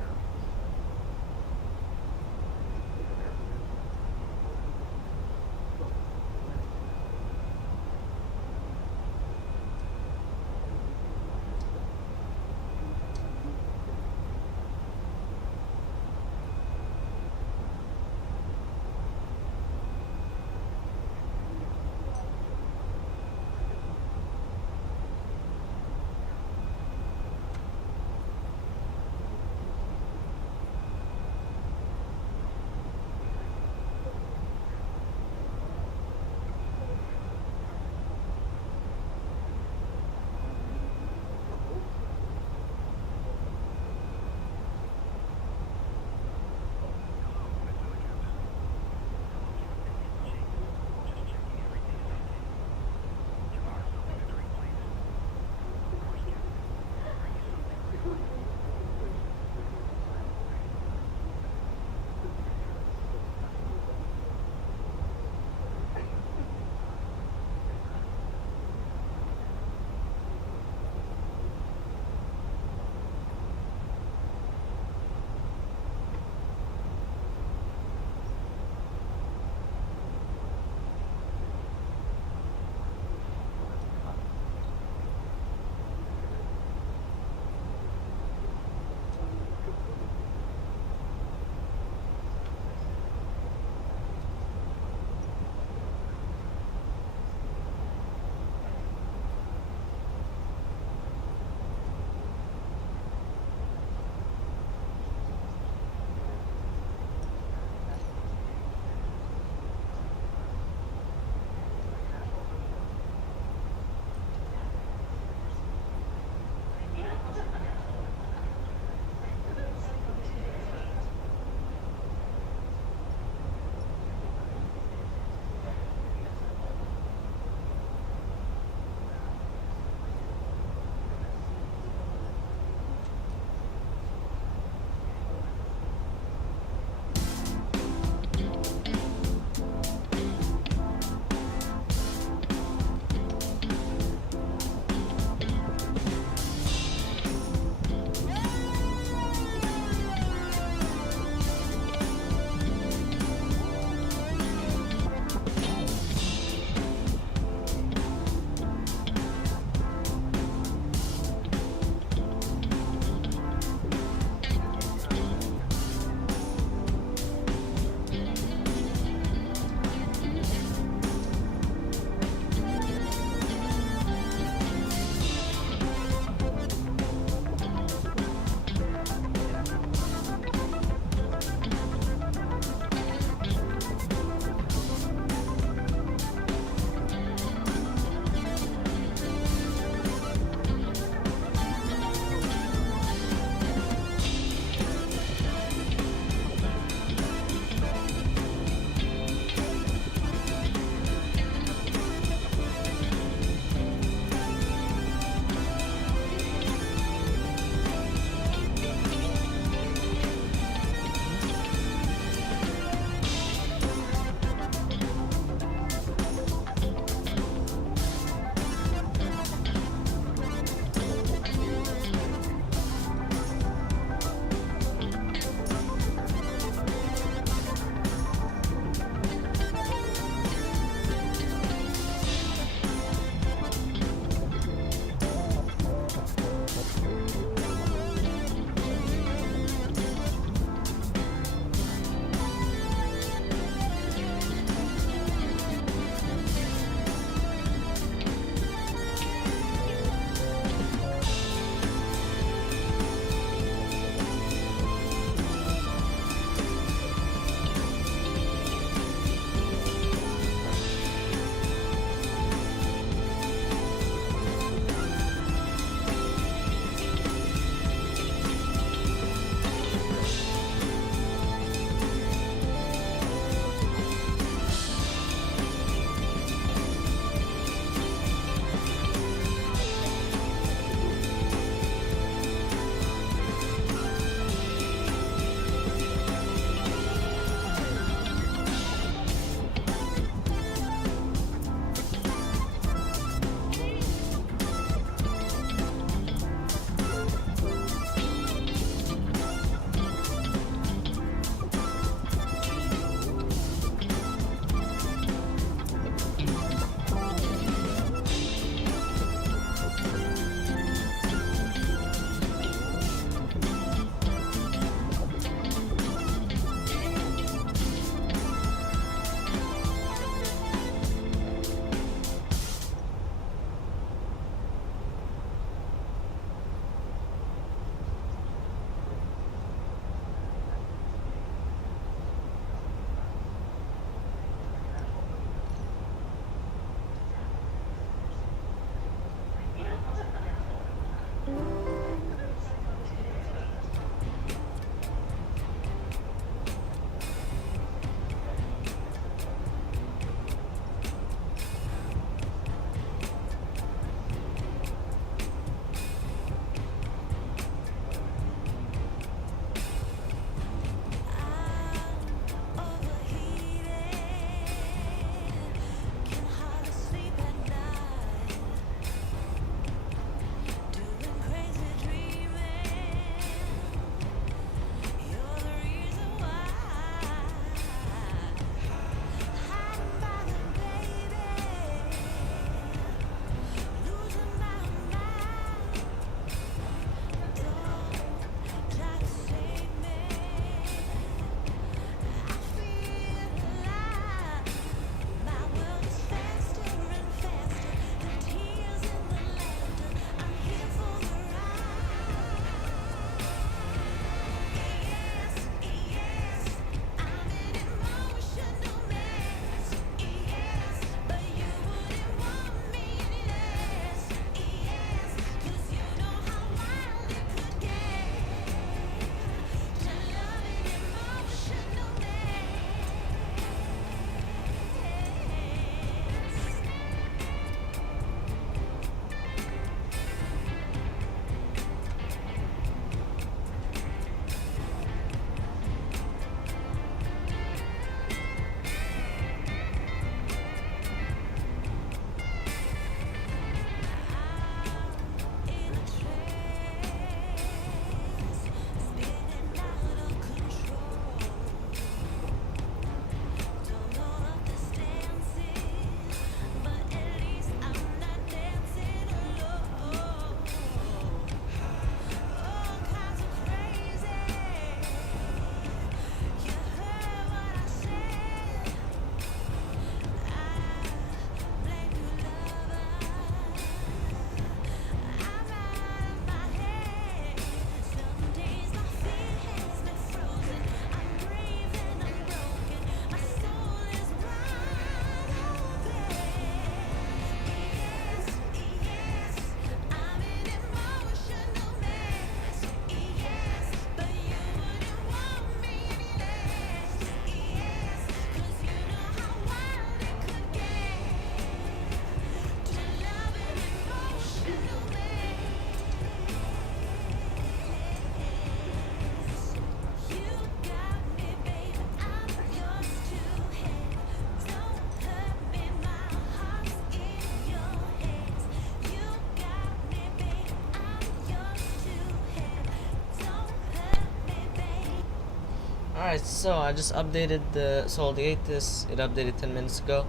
Alright, so I just updated the, so the ate this, it updated 10 minutes ago.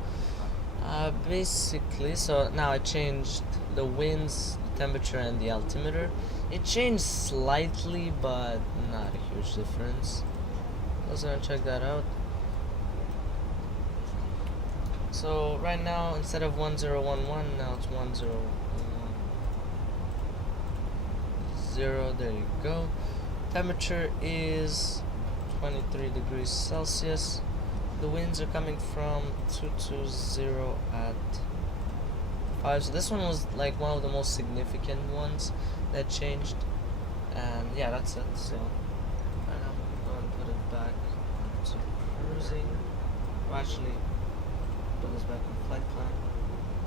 Basically, so now I changed the winds, the temperature, and the altimeter. It changed slightly, but not a huge difference. Let's go and check that out. So right now, instead of 1011, now it's 1010. There you go. Temperature is 23 degrees Celsius. The winds are coming from 220 at 5. So this one was like one of the most significant ones that changed. And yeah, that's it. So right now I'm going to put it back to cruising. Or actually, put this back in flight plan.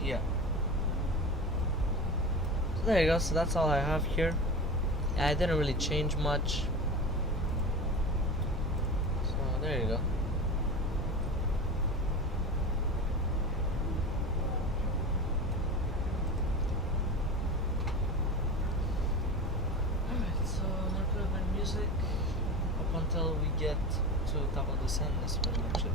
Yeah. So there you go. So that's all I have here. Yeah, I didn't really change much. So there you go. Alright, so I'm gonna put up my music up until we get to the top of the descent. That's pretty much it.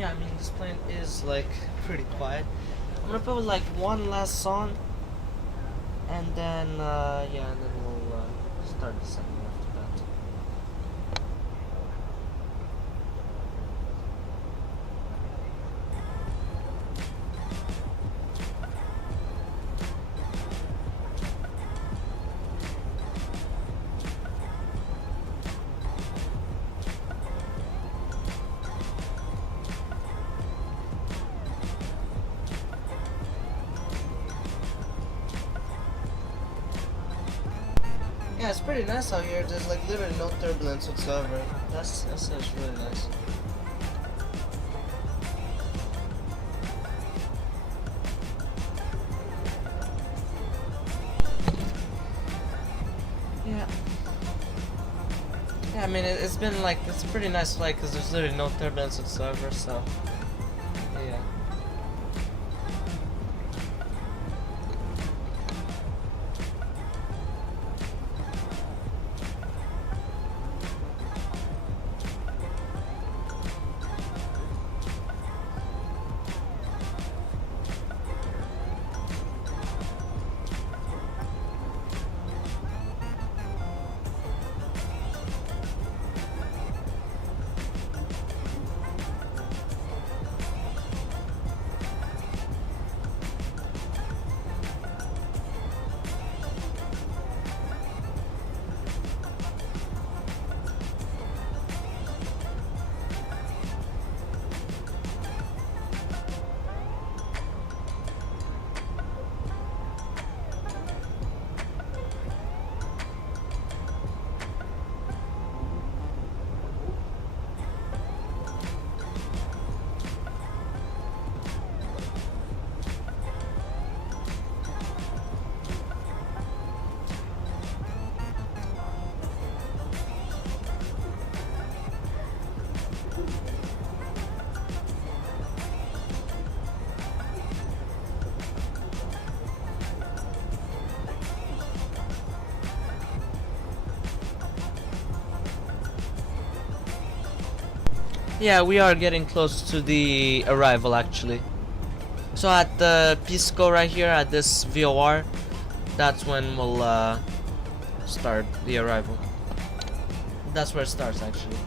yeah, I mean, this plane is like pretty quiet. I'm gonna put like one last song, and then yeah, and then we'll start descending after that. Yeah, it's pretty nice out here. There's like literally no turbulence whatsoever. That's really nice. Yeah. Yeah, I mean it's been like it's a pretty nice flight because there's literally no turbulence whatsoever. So yeah. Yeah, we are getting close to the arrival actually. So at the Pisco right here at this VOR, that's when we'll start the arrival. That's where it starts actually.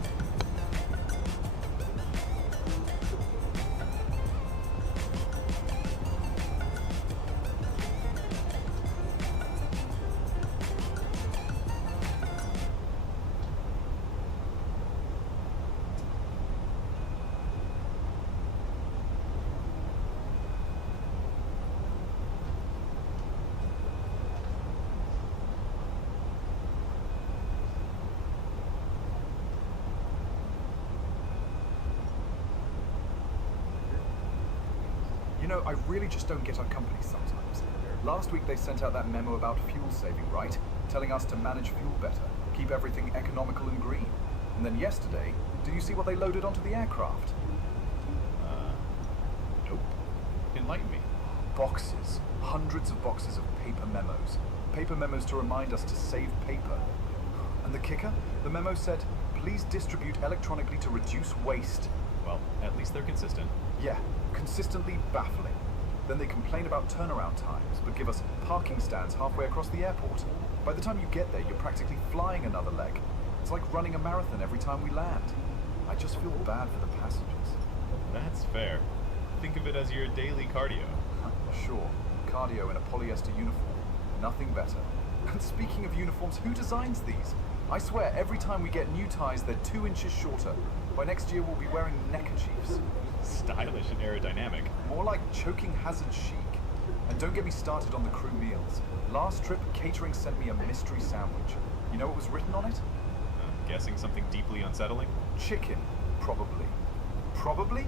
You know, I really just don't get our company sometimes. Last week they sent out that memo about fuel saving, right? Telling us to manage fuel better, keep everything economical and green. And then yesterday, do you see what they loaded onto the aircraft? Nope. Enlighten me. Boxes. Hundreds of boxes of paper memos. Paper memos to remind us to save paper. And the kicker? The memo said, please distribute electronically to reduce waste. Well, at least they're consistent. Yeah, consistently baffling. Then they complain about turnaround times, but give us parking stands halfway across the airport. By the time you get there, you're practically flying another leg. It's like running a marathon every time we land. I just feel bad for the passengers. That's fair. Think of it as your daily cardio. Sure, cardio in a polyester uniform. Nothing better. And speaking of uniforms, who designs these? I swear, every time we get new ties, they're 2 inches shorter. By next year, we'll be wearing neckerchiefs. Stylish and aerodynamic. More like choking hazard chic. And don't get me started on the crew meals. Last trip, catering sent me a mystery sandwich. You know what was written on it? Guessing something deeply unsettling? Chicken. Probably. Probably?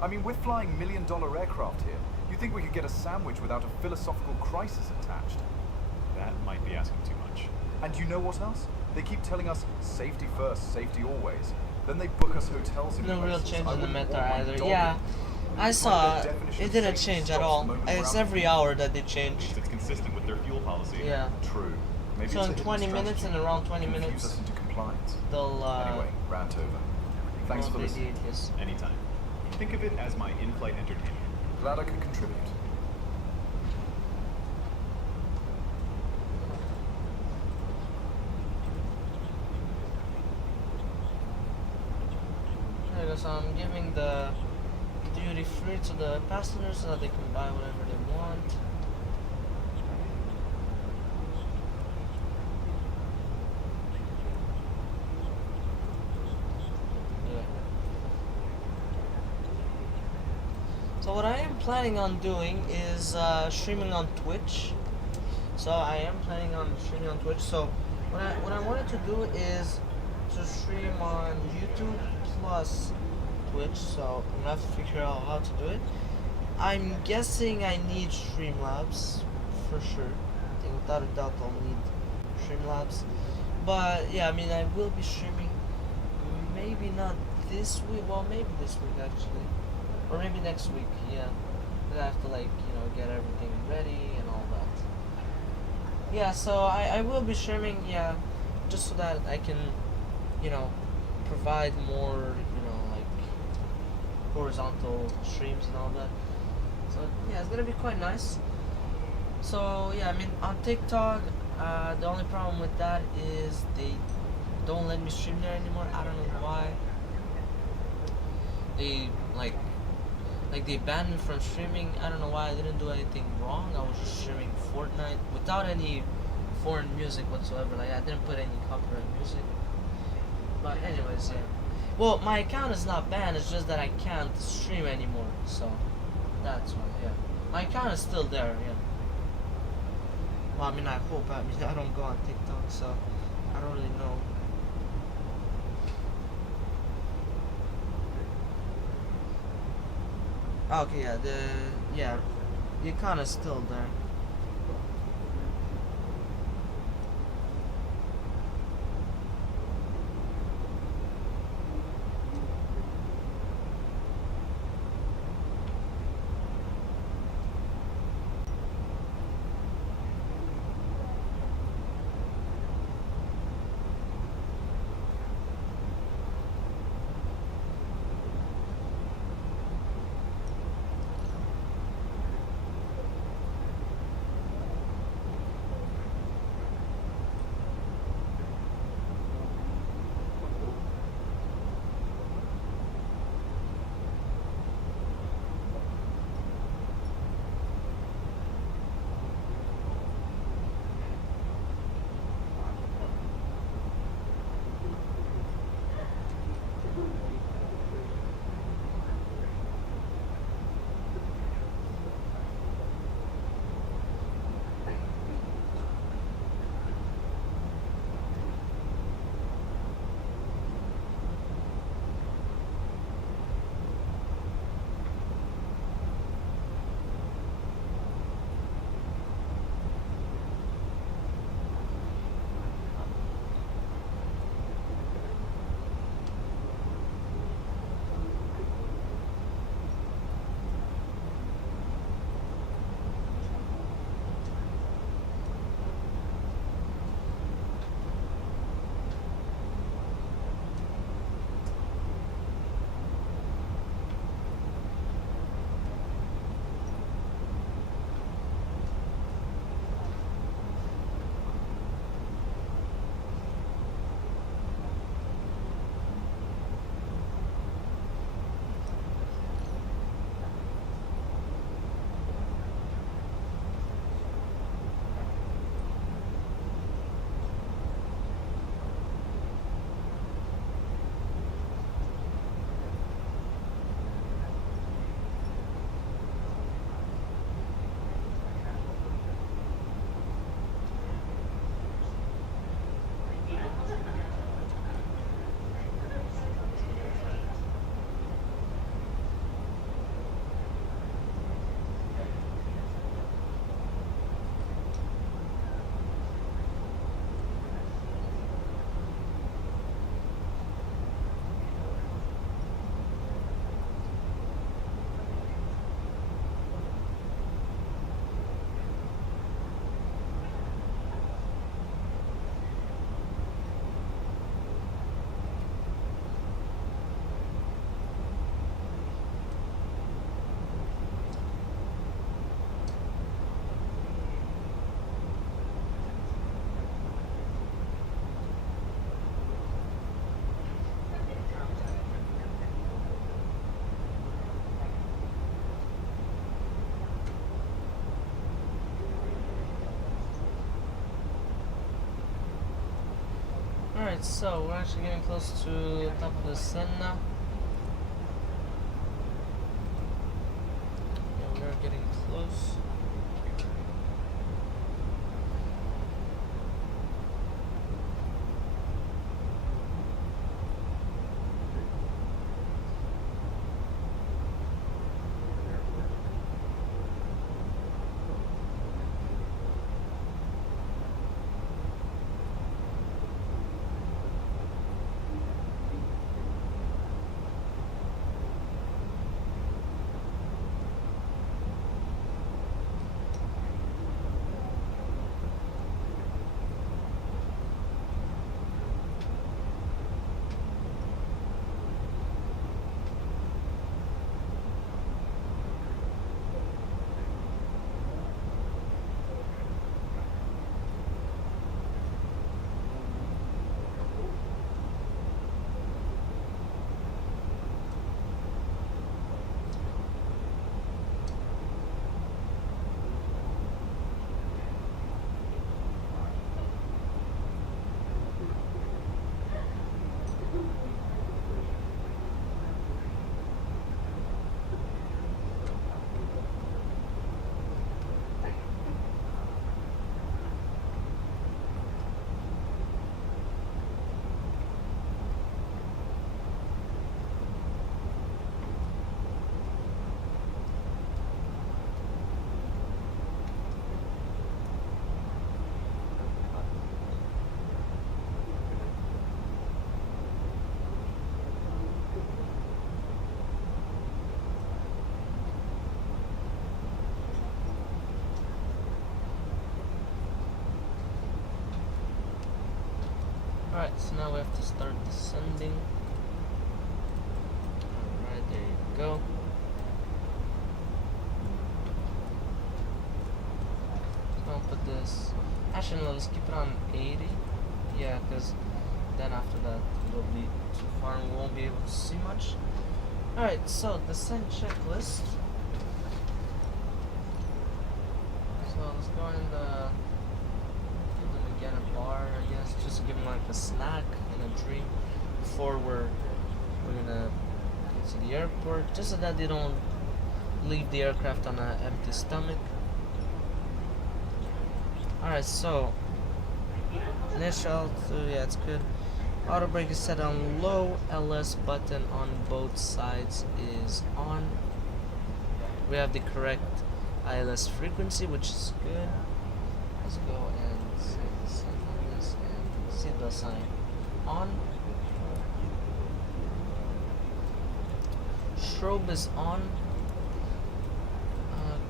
I mean, we're flying $1 million aircraft here. You think we could get a sandwich without a philosophical crisis attached? That might be asking too much. And you know what else? They keep telling us, safety first, safety always. Then they book us hotels in No real places change I in the wouldn't meta want my either. dog Yeah, in. I saw Their definition it of didn't safety change at stops all. the moment It's we're out every of hour that they change. It's consistent with their fuel policy. Yeah. True. Maybe So it's a in hidden 20 minutes, strategy. in around 20 Confuse minutes, us into compliance. they'll Anyway, rant over. Thanks for probably listening. deviate this. Anytime. Think of it as my in-flight entertainment. Glad I could contribute. Okay, so I'm giving the duty free to the passengers so that they can buy whatever they want. Yeah. So what I am planning on doing is streaming on Twitch. So I am planning on streaming on Twitch. So what I wanted to do is to stream on YouTube plus Twitch. So I'm gonna have to figure out how to do it. I'm guessing I need Streamlabs for sure. I think without a doubt I'll need Streamlabs. But yeah, I mean I will be streaming. Maybe not this week. Well, maybe this week actually, or maybe next week. Yeah, I have to get everything ready and all that. Yeah, so I will be streaming. Yeah, just so that I can provide more horizontal streams and all that. So yeah, it's gonna be quite nice. So yeah, I mean on TikTok, the only problem with that is they don't let me stream there anymore. I don't know why. They they banned me from streaming. I don't know why. I didn't do anything wrong. I was just streaming Fortnite without any foreign music whatsoever. Like I didn't put any copyright music. But anyways, yeah. Well, my account is not banned. It's just that I can't stream anymore. So that's why. Yeah, my account is still there. Yeah. Well, I mean, I hope. I mean, I don't go on TikTok, so I don't really know. Okay, yeah, the account is still there. Alright, so we're actually getting close to the top of the sun now. Yeah, we are getting close. Alright, so now we have to start descending. Alright, there you go. So I'll put this. Actually, no, let's keep it on 80. Yeah, because then after that it'll be too far and we won't be able to see much. Alright, so descent checklist. So let's go in the. Again, a bar, I guess, just to give them like a snack and a drink before we're gonna get to the airport, just so that they don't leave the aircraft on an empty stomach. Alright, so initial, yeah, it's good. Auto brake is set on low. LS button on both sides is on. We have the correct ILS frequency, which is good. Let's go and set on this and seatbelt sign on. Strobe is on.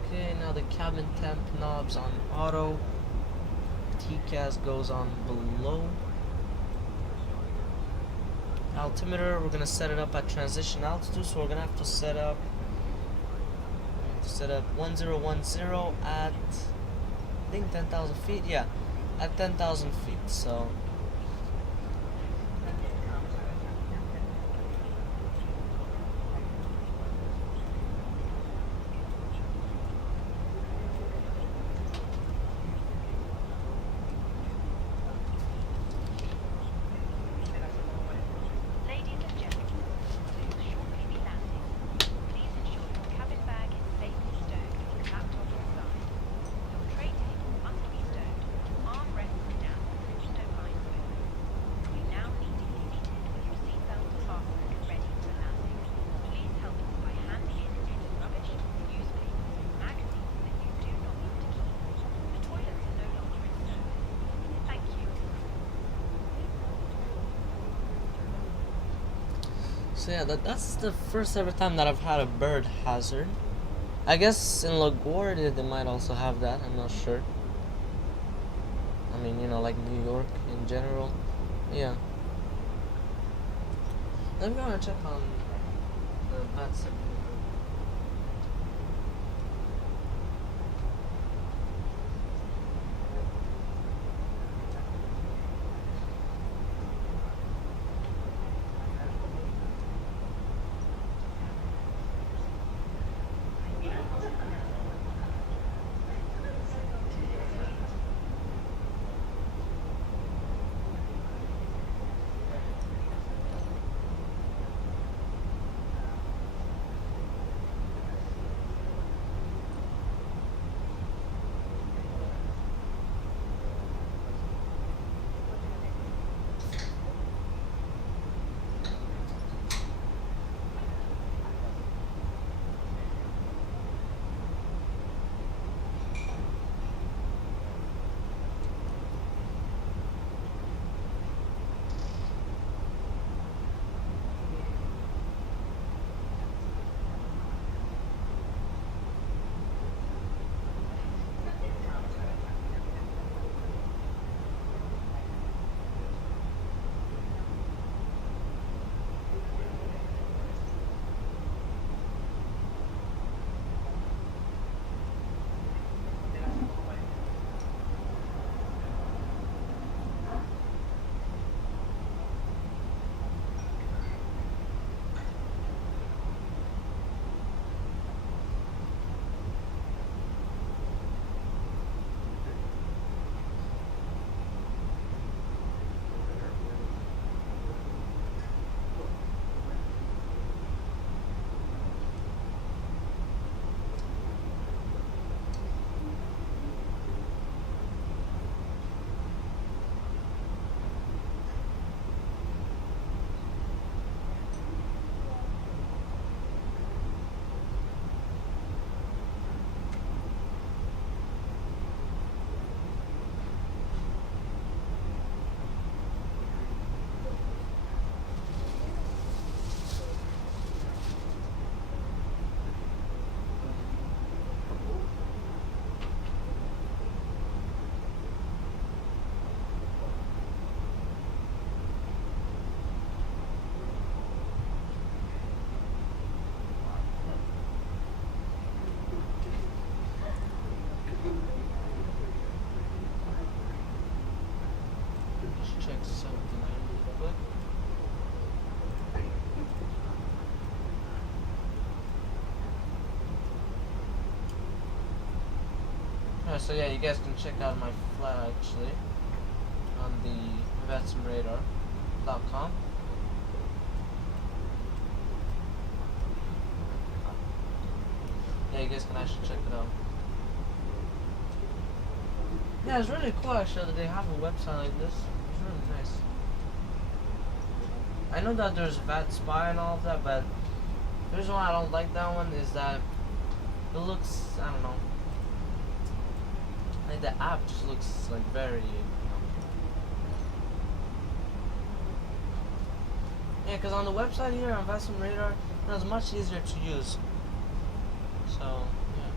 Okay, now the cabin temp knobs on auto. TCAS goes on below. Altimeter, we're gonna set it up at transition altitude, so we're gonna have to set up 1010 at I think 10,000 feet. Yeah, at 10,000 feet. So yeah, that's the first ever time that I've had a bird hazard. I guess in LaGuardia they might also have that, I'm not sure. I mean, you know, like New York in general. Yeah. Let me go and check on the bat signal. Alright, so yeah, you guys can check out my flat actually on the vetsimradar.com. Yeah, you guys can actually check it out. Yeah, it's really cool actually that they have a website like this. It's really nice. I know that there's VAT Spy and all of that, but the reason why I don't like that one is that it looks, I don't know, like the app just looks like very, yeah, because on the website here on Vassum Radar, it's much easier to use. So, yeah.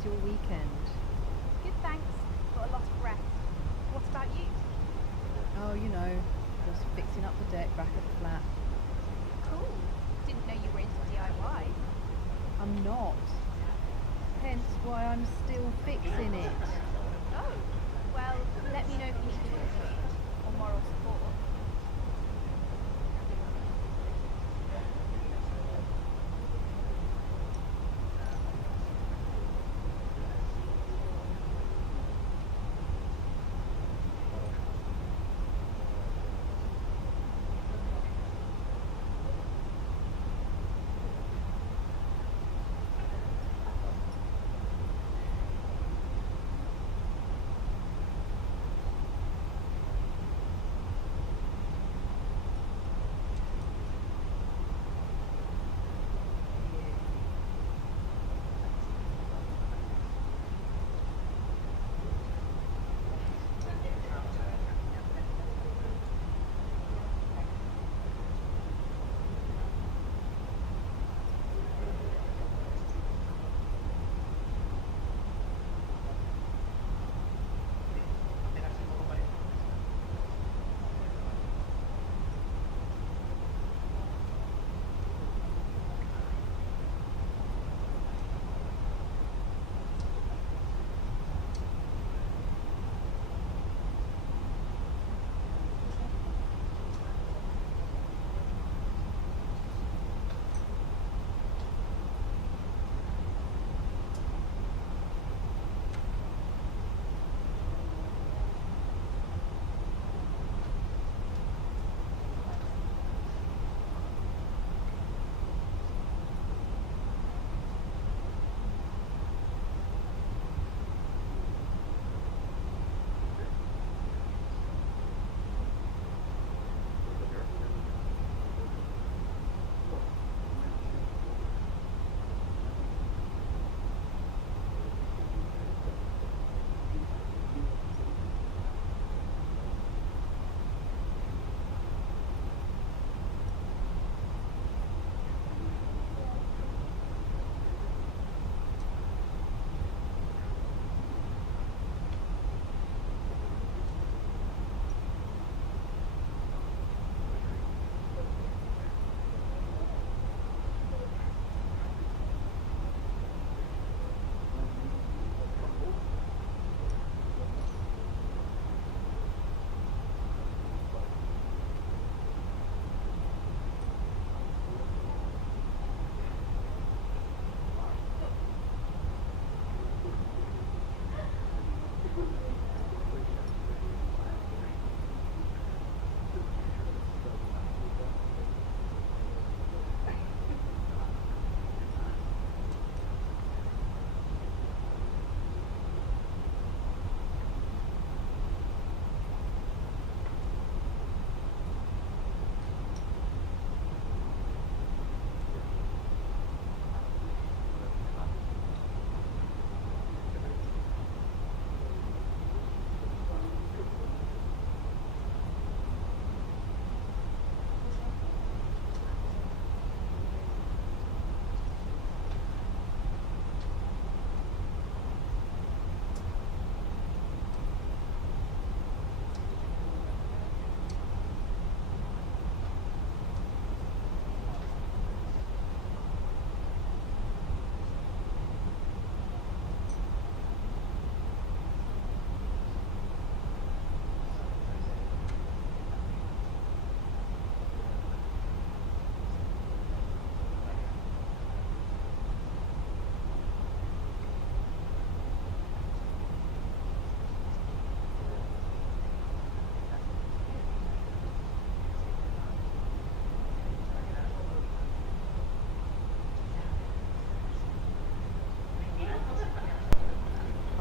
was your weekend? Good, thanks. Got a lot of rest. What about you? Oh, you know, just fixing up the deck back at the flat. Cool. Didn't know you were into DIY. I'm not. Hence why I'm still fixing it. Oh, well, let me know if you need tools or moral support.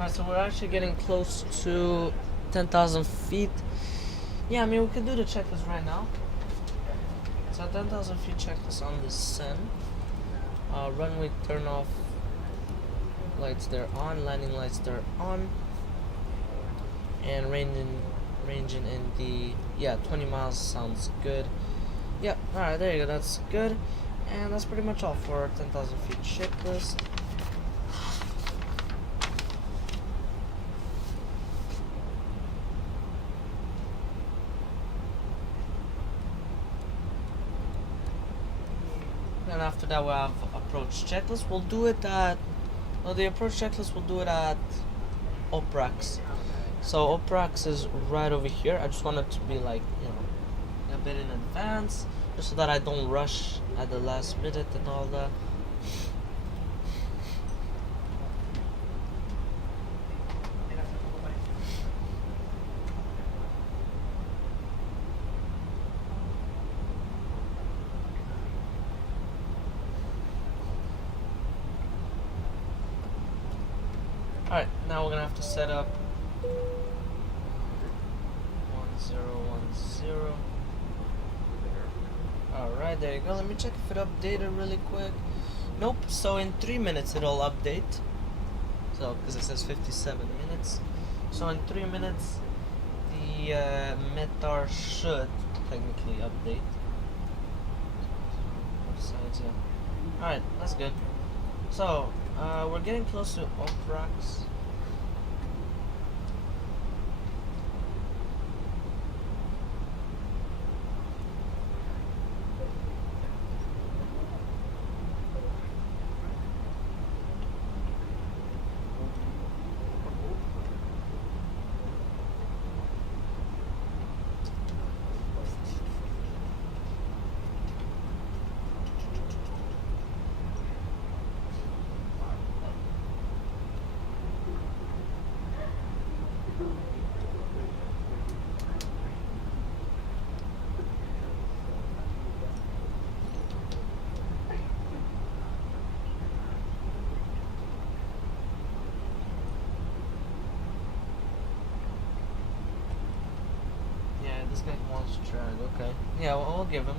Alright, so we're actually getting close to 10,000 feet. Yeah, I mean, we could do the checklist right now. So 10,000 feet checklist on the sun. Runway turn off lights, they're on. Landing lights, they're on. And ranging in the, yeah, 20 miles sounds good. Yep, alright, there you go, that's good. And that's pretty much all for 10,000 feet checklist. And after that we'll have approach checklist. We'll do it at, well, the approach checklist we'll do it at Oprax. So Oprax is right over here. I just want it to be like, you know, a bit in advance, just so that I don't rush at the last minute and all that. Alright, now we're gonna have to set up 1010. Alright, there you go. Let me check if it updated really quick. Nope, so in 3 minutes it'll update. So, because it says 57 minutes. So in 3 minutes, the METAR should technically update. Besides, yeah. Alright, that's good. So, we're getting close to Oprax. This guy wants to drag, okay. Yeah, well, I'll give him.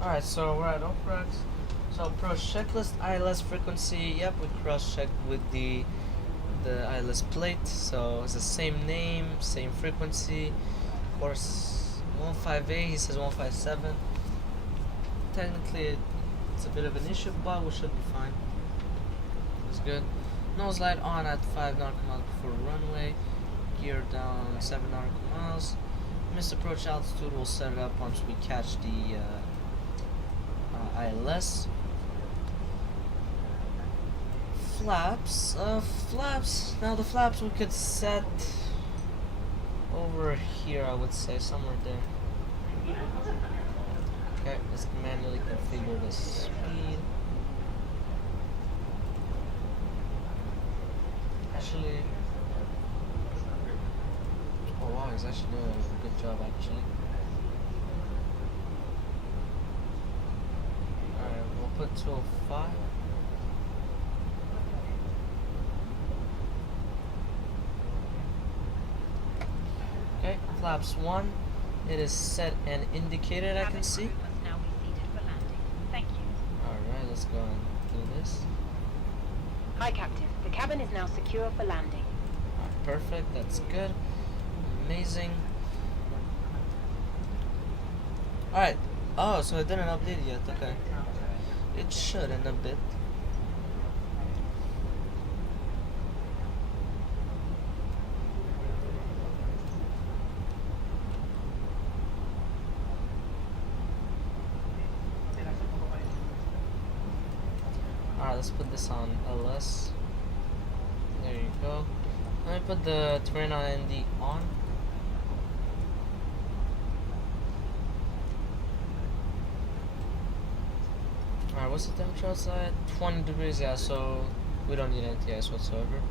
Alright, so we're at Oprax. So approach checklist, ILS frequency, yep, we cross-checked with the ILS plate, so it's the same name, same frequency. Of course, 15A, he says 157. Technically, it's a bit of an issue, but we should be fine. It's good. Nose light on at 5 nautical miles before runway. Gear down 7 nautical miles. Missed approach altitude, we'll set it up once we catch the ILS. Flaps, now the flaps we could set over here, I would say, somewhere there. Okay, let's manually configure the speed. Actually, oh wow, he's actually doing a good job actually. Alright, we'll put 205. Okay, flaps 1. It is set and indicated, I can see. Must now be seated for landing. Thank you. Alright, let's go and do this. Hi, Captain. The cabin is now secure for landing. Alright, perfect, that's good. Amazing. Alright. Oh, so it didn't update yet, okay. It should in a bit. Alright, let's put this on LS. There you go. Let me put the terrain on ND on. Alright, Alright, what's the temperature outside? 20 degrees, yeah, so we don't need anti-ice whatsoever.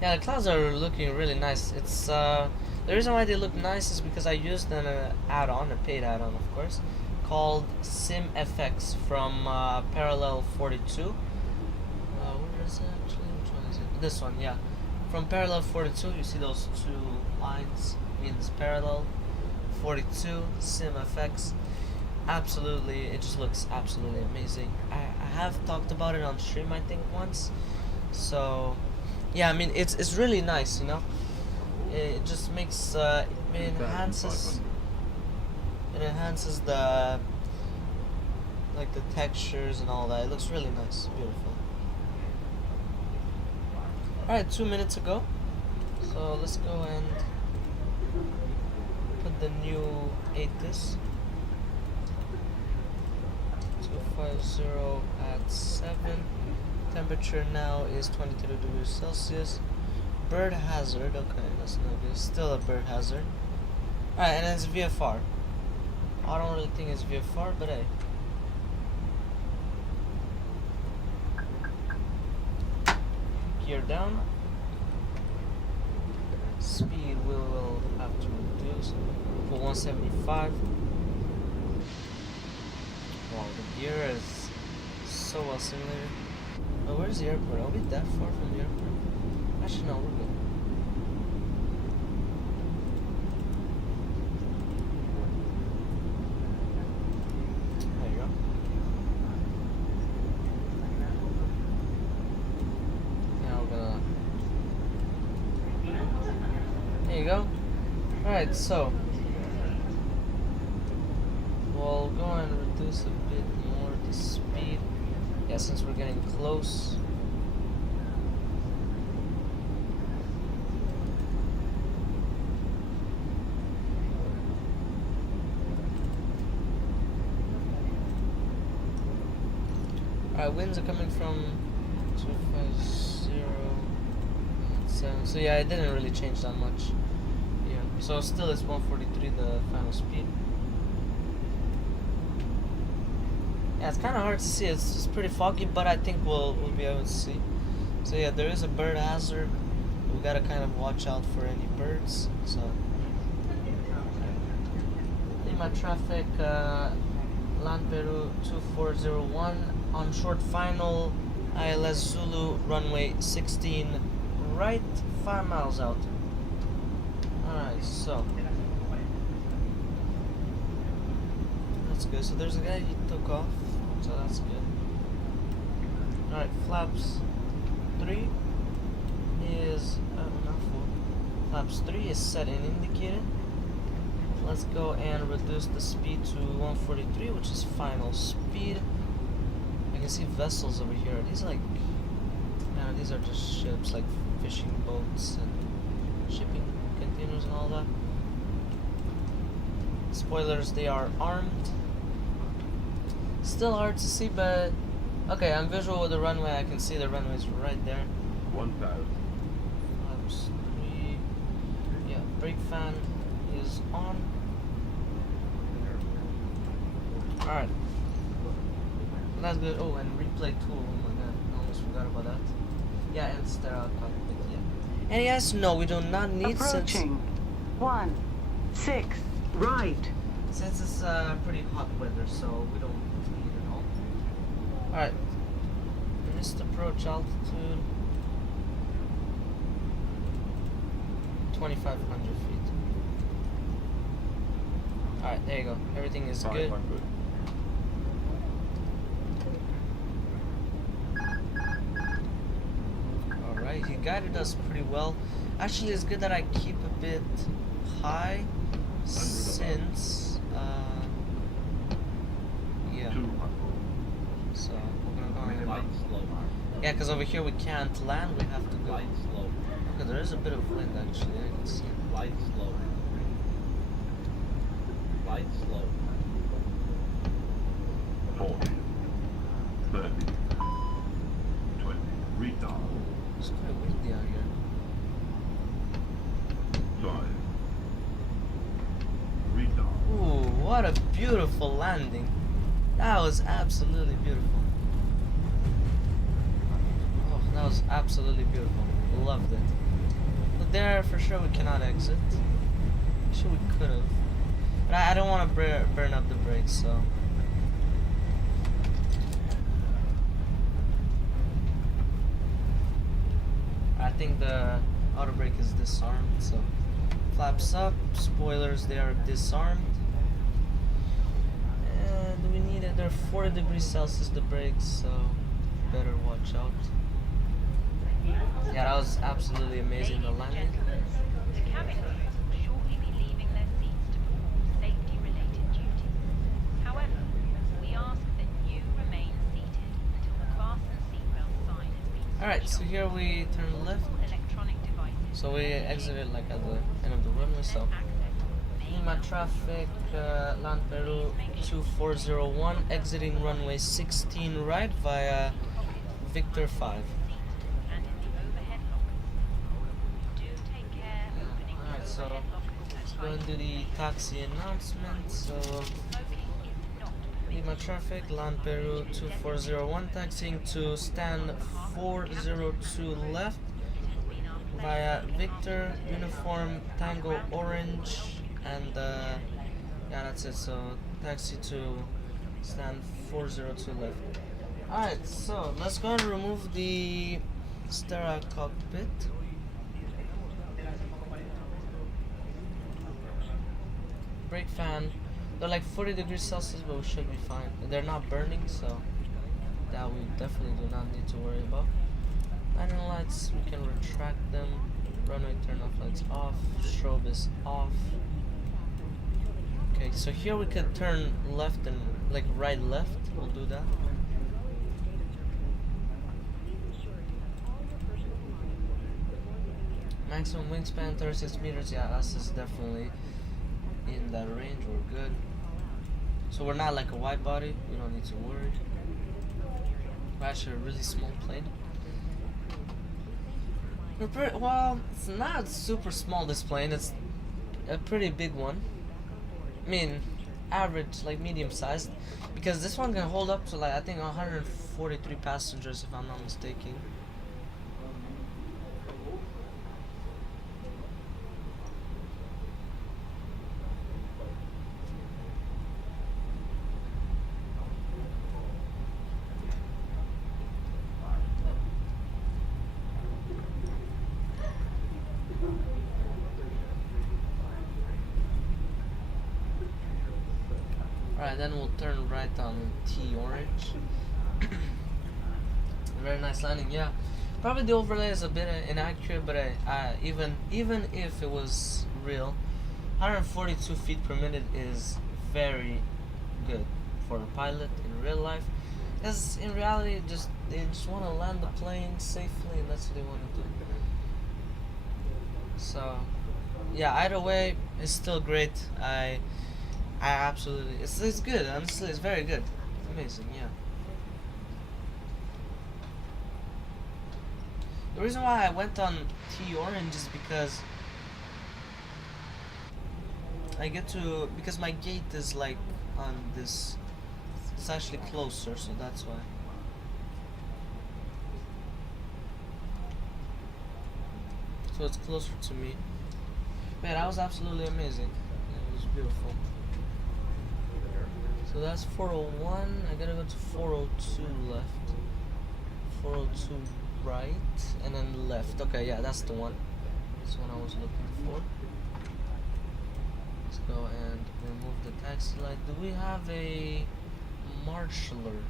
Yeah, the clouds are looking really nice. It's the reason why they look nice is because I used an add-on, a paid add-on of course, called SimFX from Parallel 42. Where is it actually? Which one is it? This one, yeah. From Parallel 42, you see those two lines, means Parallel 42, SimFX. Absolutely, it just looks absolutely amazing. I have talked about it on stream, I think, once. So yeah, I mean it's really nice, you know. It just makes it enhances the like the textures and all that. It looks really nice, beautiful. Alright, 2 minutes ago. So let's go and put the new ATIS 250 at 7. Temperature now is 22 degrees Celsius. Bird hazard, okay, that's no good. Still a bird hazard. Alright, and it's VFR. I don't really think it's VFR, but hey. Gear down. Speed we will have to reduce for 175. Wow, the gear is so well simulated. Oh, where's the airport? Are we that far from the airport? Actually, no, we're good. There you go. Now we're gonna... There you go. Alright, so... we'll go and reduce a bit more the speed. Yeah, since we're getting close. Alright, winds are coming from 250 and 7. So yeah, it didn't really change that much. Yeah. So still it's 143 the final speed. Yeah, it's kind of hard to see. It's just pretty foggy, but I think we'll be able to see. So yeah, there is a bird hazard. We gotta kind of watch out for any birds. So Lima traffic, Land Peru 2401 on short final, ILS Zulu runway 16, right 5 miles out. Alright, so that's good. So there's a guy he took off. So that's good. Alright, flaps 3 is not full. Flaps 3 is set and indicated. Let's go and reduce the speed to 143, which is final speed. I can see vessels over here. These are like, man, these are just ships, like fishing boats and shipping containers and all that. Spoilers, they are armed. Still hard to see, but okay, I'm visual with the runway. I can see the runway's right there. 1,000. Flaps 3. Yeah, brake fan is on. Alright. That's good. Oh, and replay tool. Oh my god, I almost forgot about that. Yeah, and sterile cockpit, yeah. And yes, no, we do not need Approaching. 16 right. Since it's pretty hot weather, so we don't need it all. Alright. Missed approach altitude 2,500 feet. Alright, there you go. Everything is good. Alright, he guided us pretty well. Actually, it's good that I keep a bit high since yeah. So we're gonna go ahead. Yeah, because over here we can't land. We have to go. Okay, there is a bit of wind actually. I can see. Light slow. Light slow. 40, 30, 20, retard. It's quite windy out here. 5. Retard. Ooh, what a beautiful landing. That was absolutely beautiful. Oh, that was absolutely beautiful. Loved it. But there, for sure, we cannot exit. Sure, we could have. But I don't want to burn up the brakes, so. I think the auto brake is disarmed, so. Flaps up, spoilers, they are disarmed. And we need it. They're 40 degrees Celsius, the brakes, so better watch out. Yeah, that was absolutely amazing, the landing. The cabin crew will shortly be leaving their seats to perform safety-related duties. However, we ask that you remain seated until the fasten seatbelt sign has been Alright, so here we turn left. electronic devices. So we exited like at the end of the runway, so. Lima traffic, Land Peru 2401, exiting runway 16 right via Victor 5. Alright, so let's go and do the taxi announcement. So Lima traffic, Land Peru 2401, taxiing to stand 402 left via Victor, uniform Tango Orange, and yeah, that's it. So taxi to stand 402 left. Alright, so let's go and remove the Stera cockpit. Brake fan, they're like 40 degrees Celsius, but we should be fine. They're not burning, so that we definitely do not need to worry about. Landing lights, we can retract them. Runway turn off lights off. Strobe is off. Okay, so here we could turn left and like right left. We'll do that. Maximum wingspan 36 meters. Yeah, us is definitely in that range. We're good. So we're not like a wide body. We don't need to worry. We're actually a really small plane. Well, it's not super small, this plane. It's a pretty big one. I mean, average, like medium sized. Because this one can hold up to like, I think 143 passengers if I'm not mistaken. Alright, then we'll turn right on T Orange. Very nice landing, yeah. Probably the overlay is a bit inaccurate, but even if it was real, 142 feet per minute is very good for a pilot in real life. Because in reality, they just want to land the plane safely, and that's what they want to do. So, yeah, either way, it's still great. I absolutely, it's good, honestly, it's very good. Amazing, yeah. The reason why I went on T Orange is because because my gate is like on this, it's actually closer, so that's why. So it's closer to me. Man, that was absolutely amazing. It was beautiful. So that's 401. I gotta go to 402 left. 402 right, and then left. Okay, yeah, that's the one. That's the one I was looking for. Let's go and remove the taxi light. Do we have a marshaller?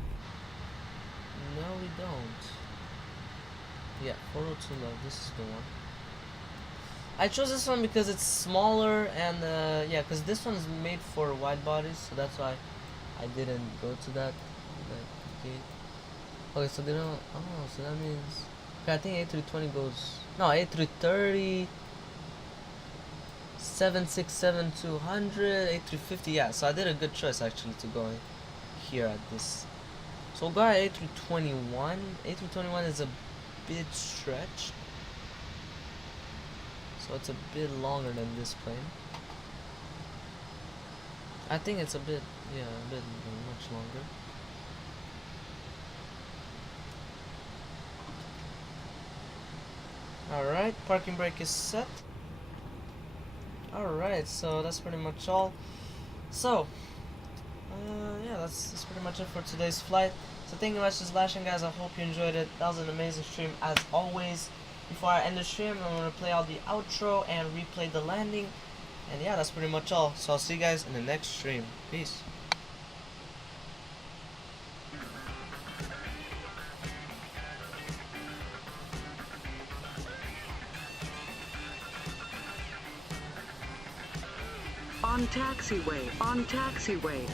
No, we don't. Yeah, 402 left. This is the one. I chose this one because it's smaller, and yeah, because this one is made for wide bodies, so that's why I didn't go to that. Okay, so they don't. Oh, so that means. Okay, I think A320 goes. No, A330, 767 200, A350. Yeah, so I did a good choice actually to go here at this. So we'll go at A321. A321 is a bit stretched. so it's a bit longer than this plane. I think it's a bit, yeah, a bit much longer. Alright, parking brake is set. Alright, so that's pretty much all. So, yeah, that's pretty much it for today's flight. So thank you much for watching, guys. I hope you enjoyed it. That was an amazing stream as always. Before I end the stream, I'm going to play out the outro and replay the landing. And yeah, that's pretty much all. So I'll see you guys in the next stream. Peace. On taxiway, on taxiway.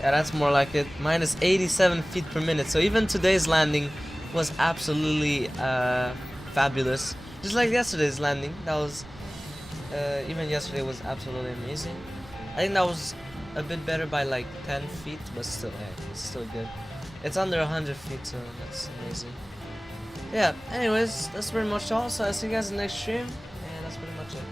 Yeah, that's more like it. Minus 87 feet per minute. So even today's landing was absolutely fabulous. Just like yesterday's landing. That was even yesterday was absolutely amazing. I think that was a bit better by like 10 feet, but still, yeah, it's still good. It's under 100 feet, so that's amazing. Yeah. Anyways, that's pretty much all. So I'll see you guys in the next stream, and that's pretty much it.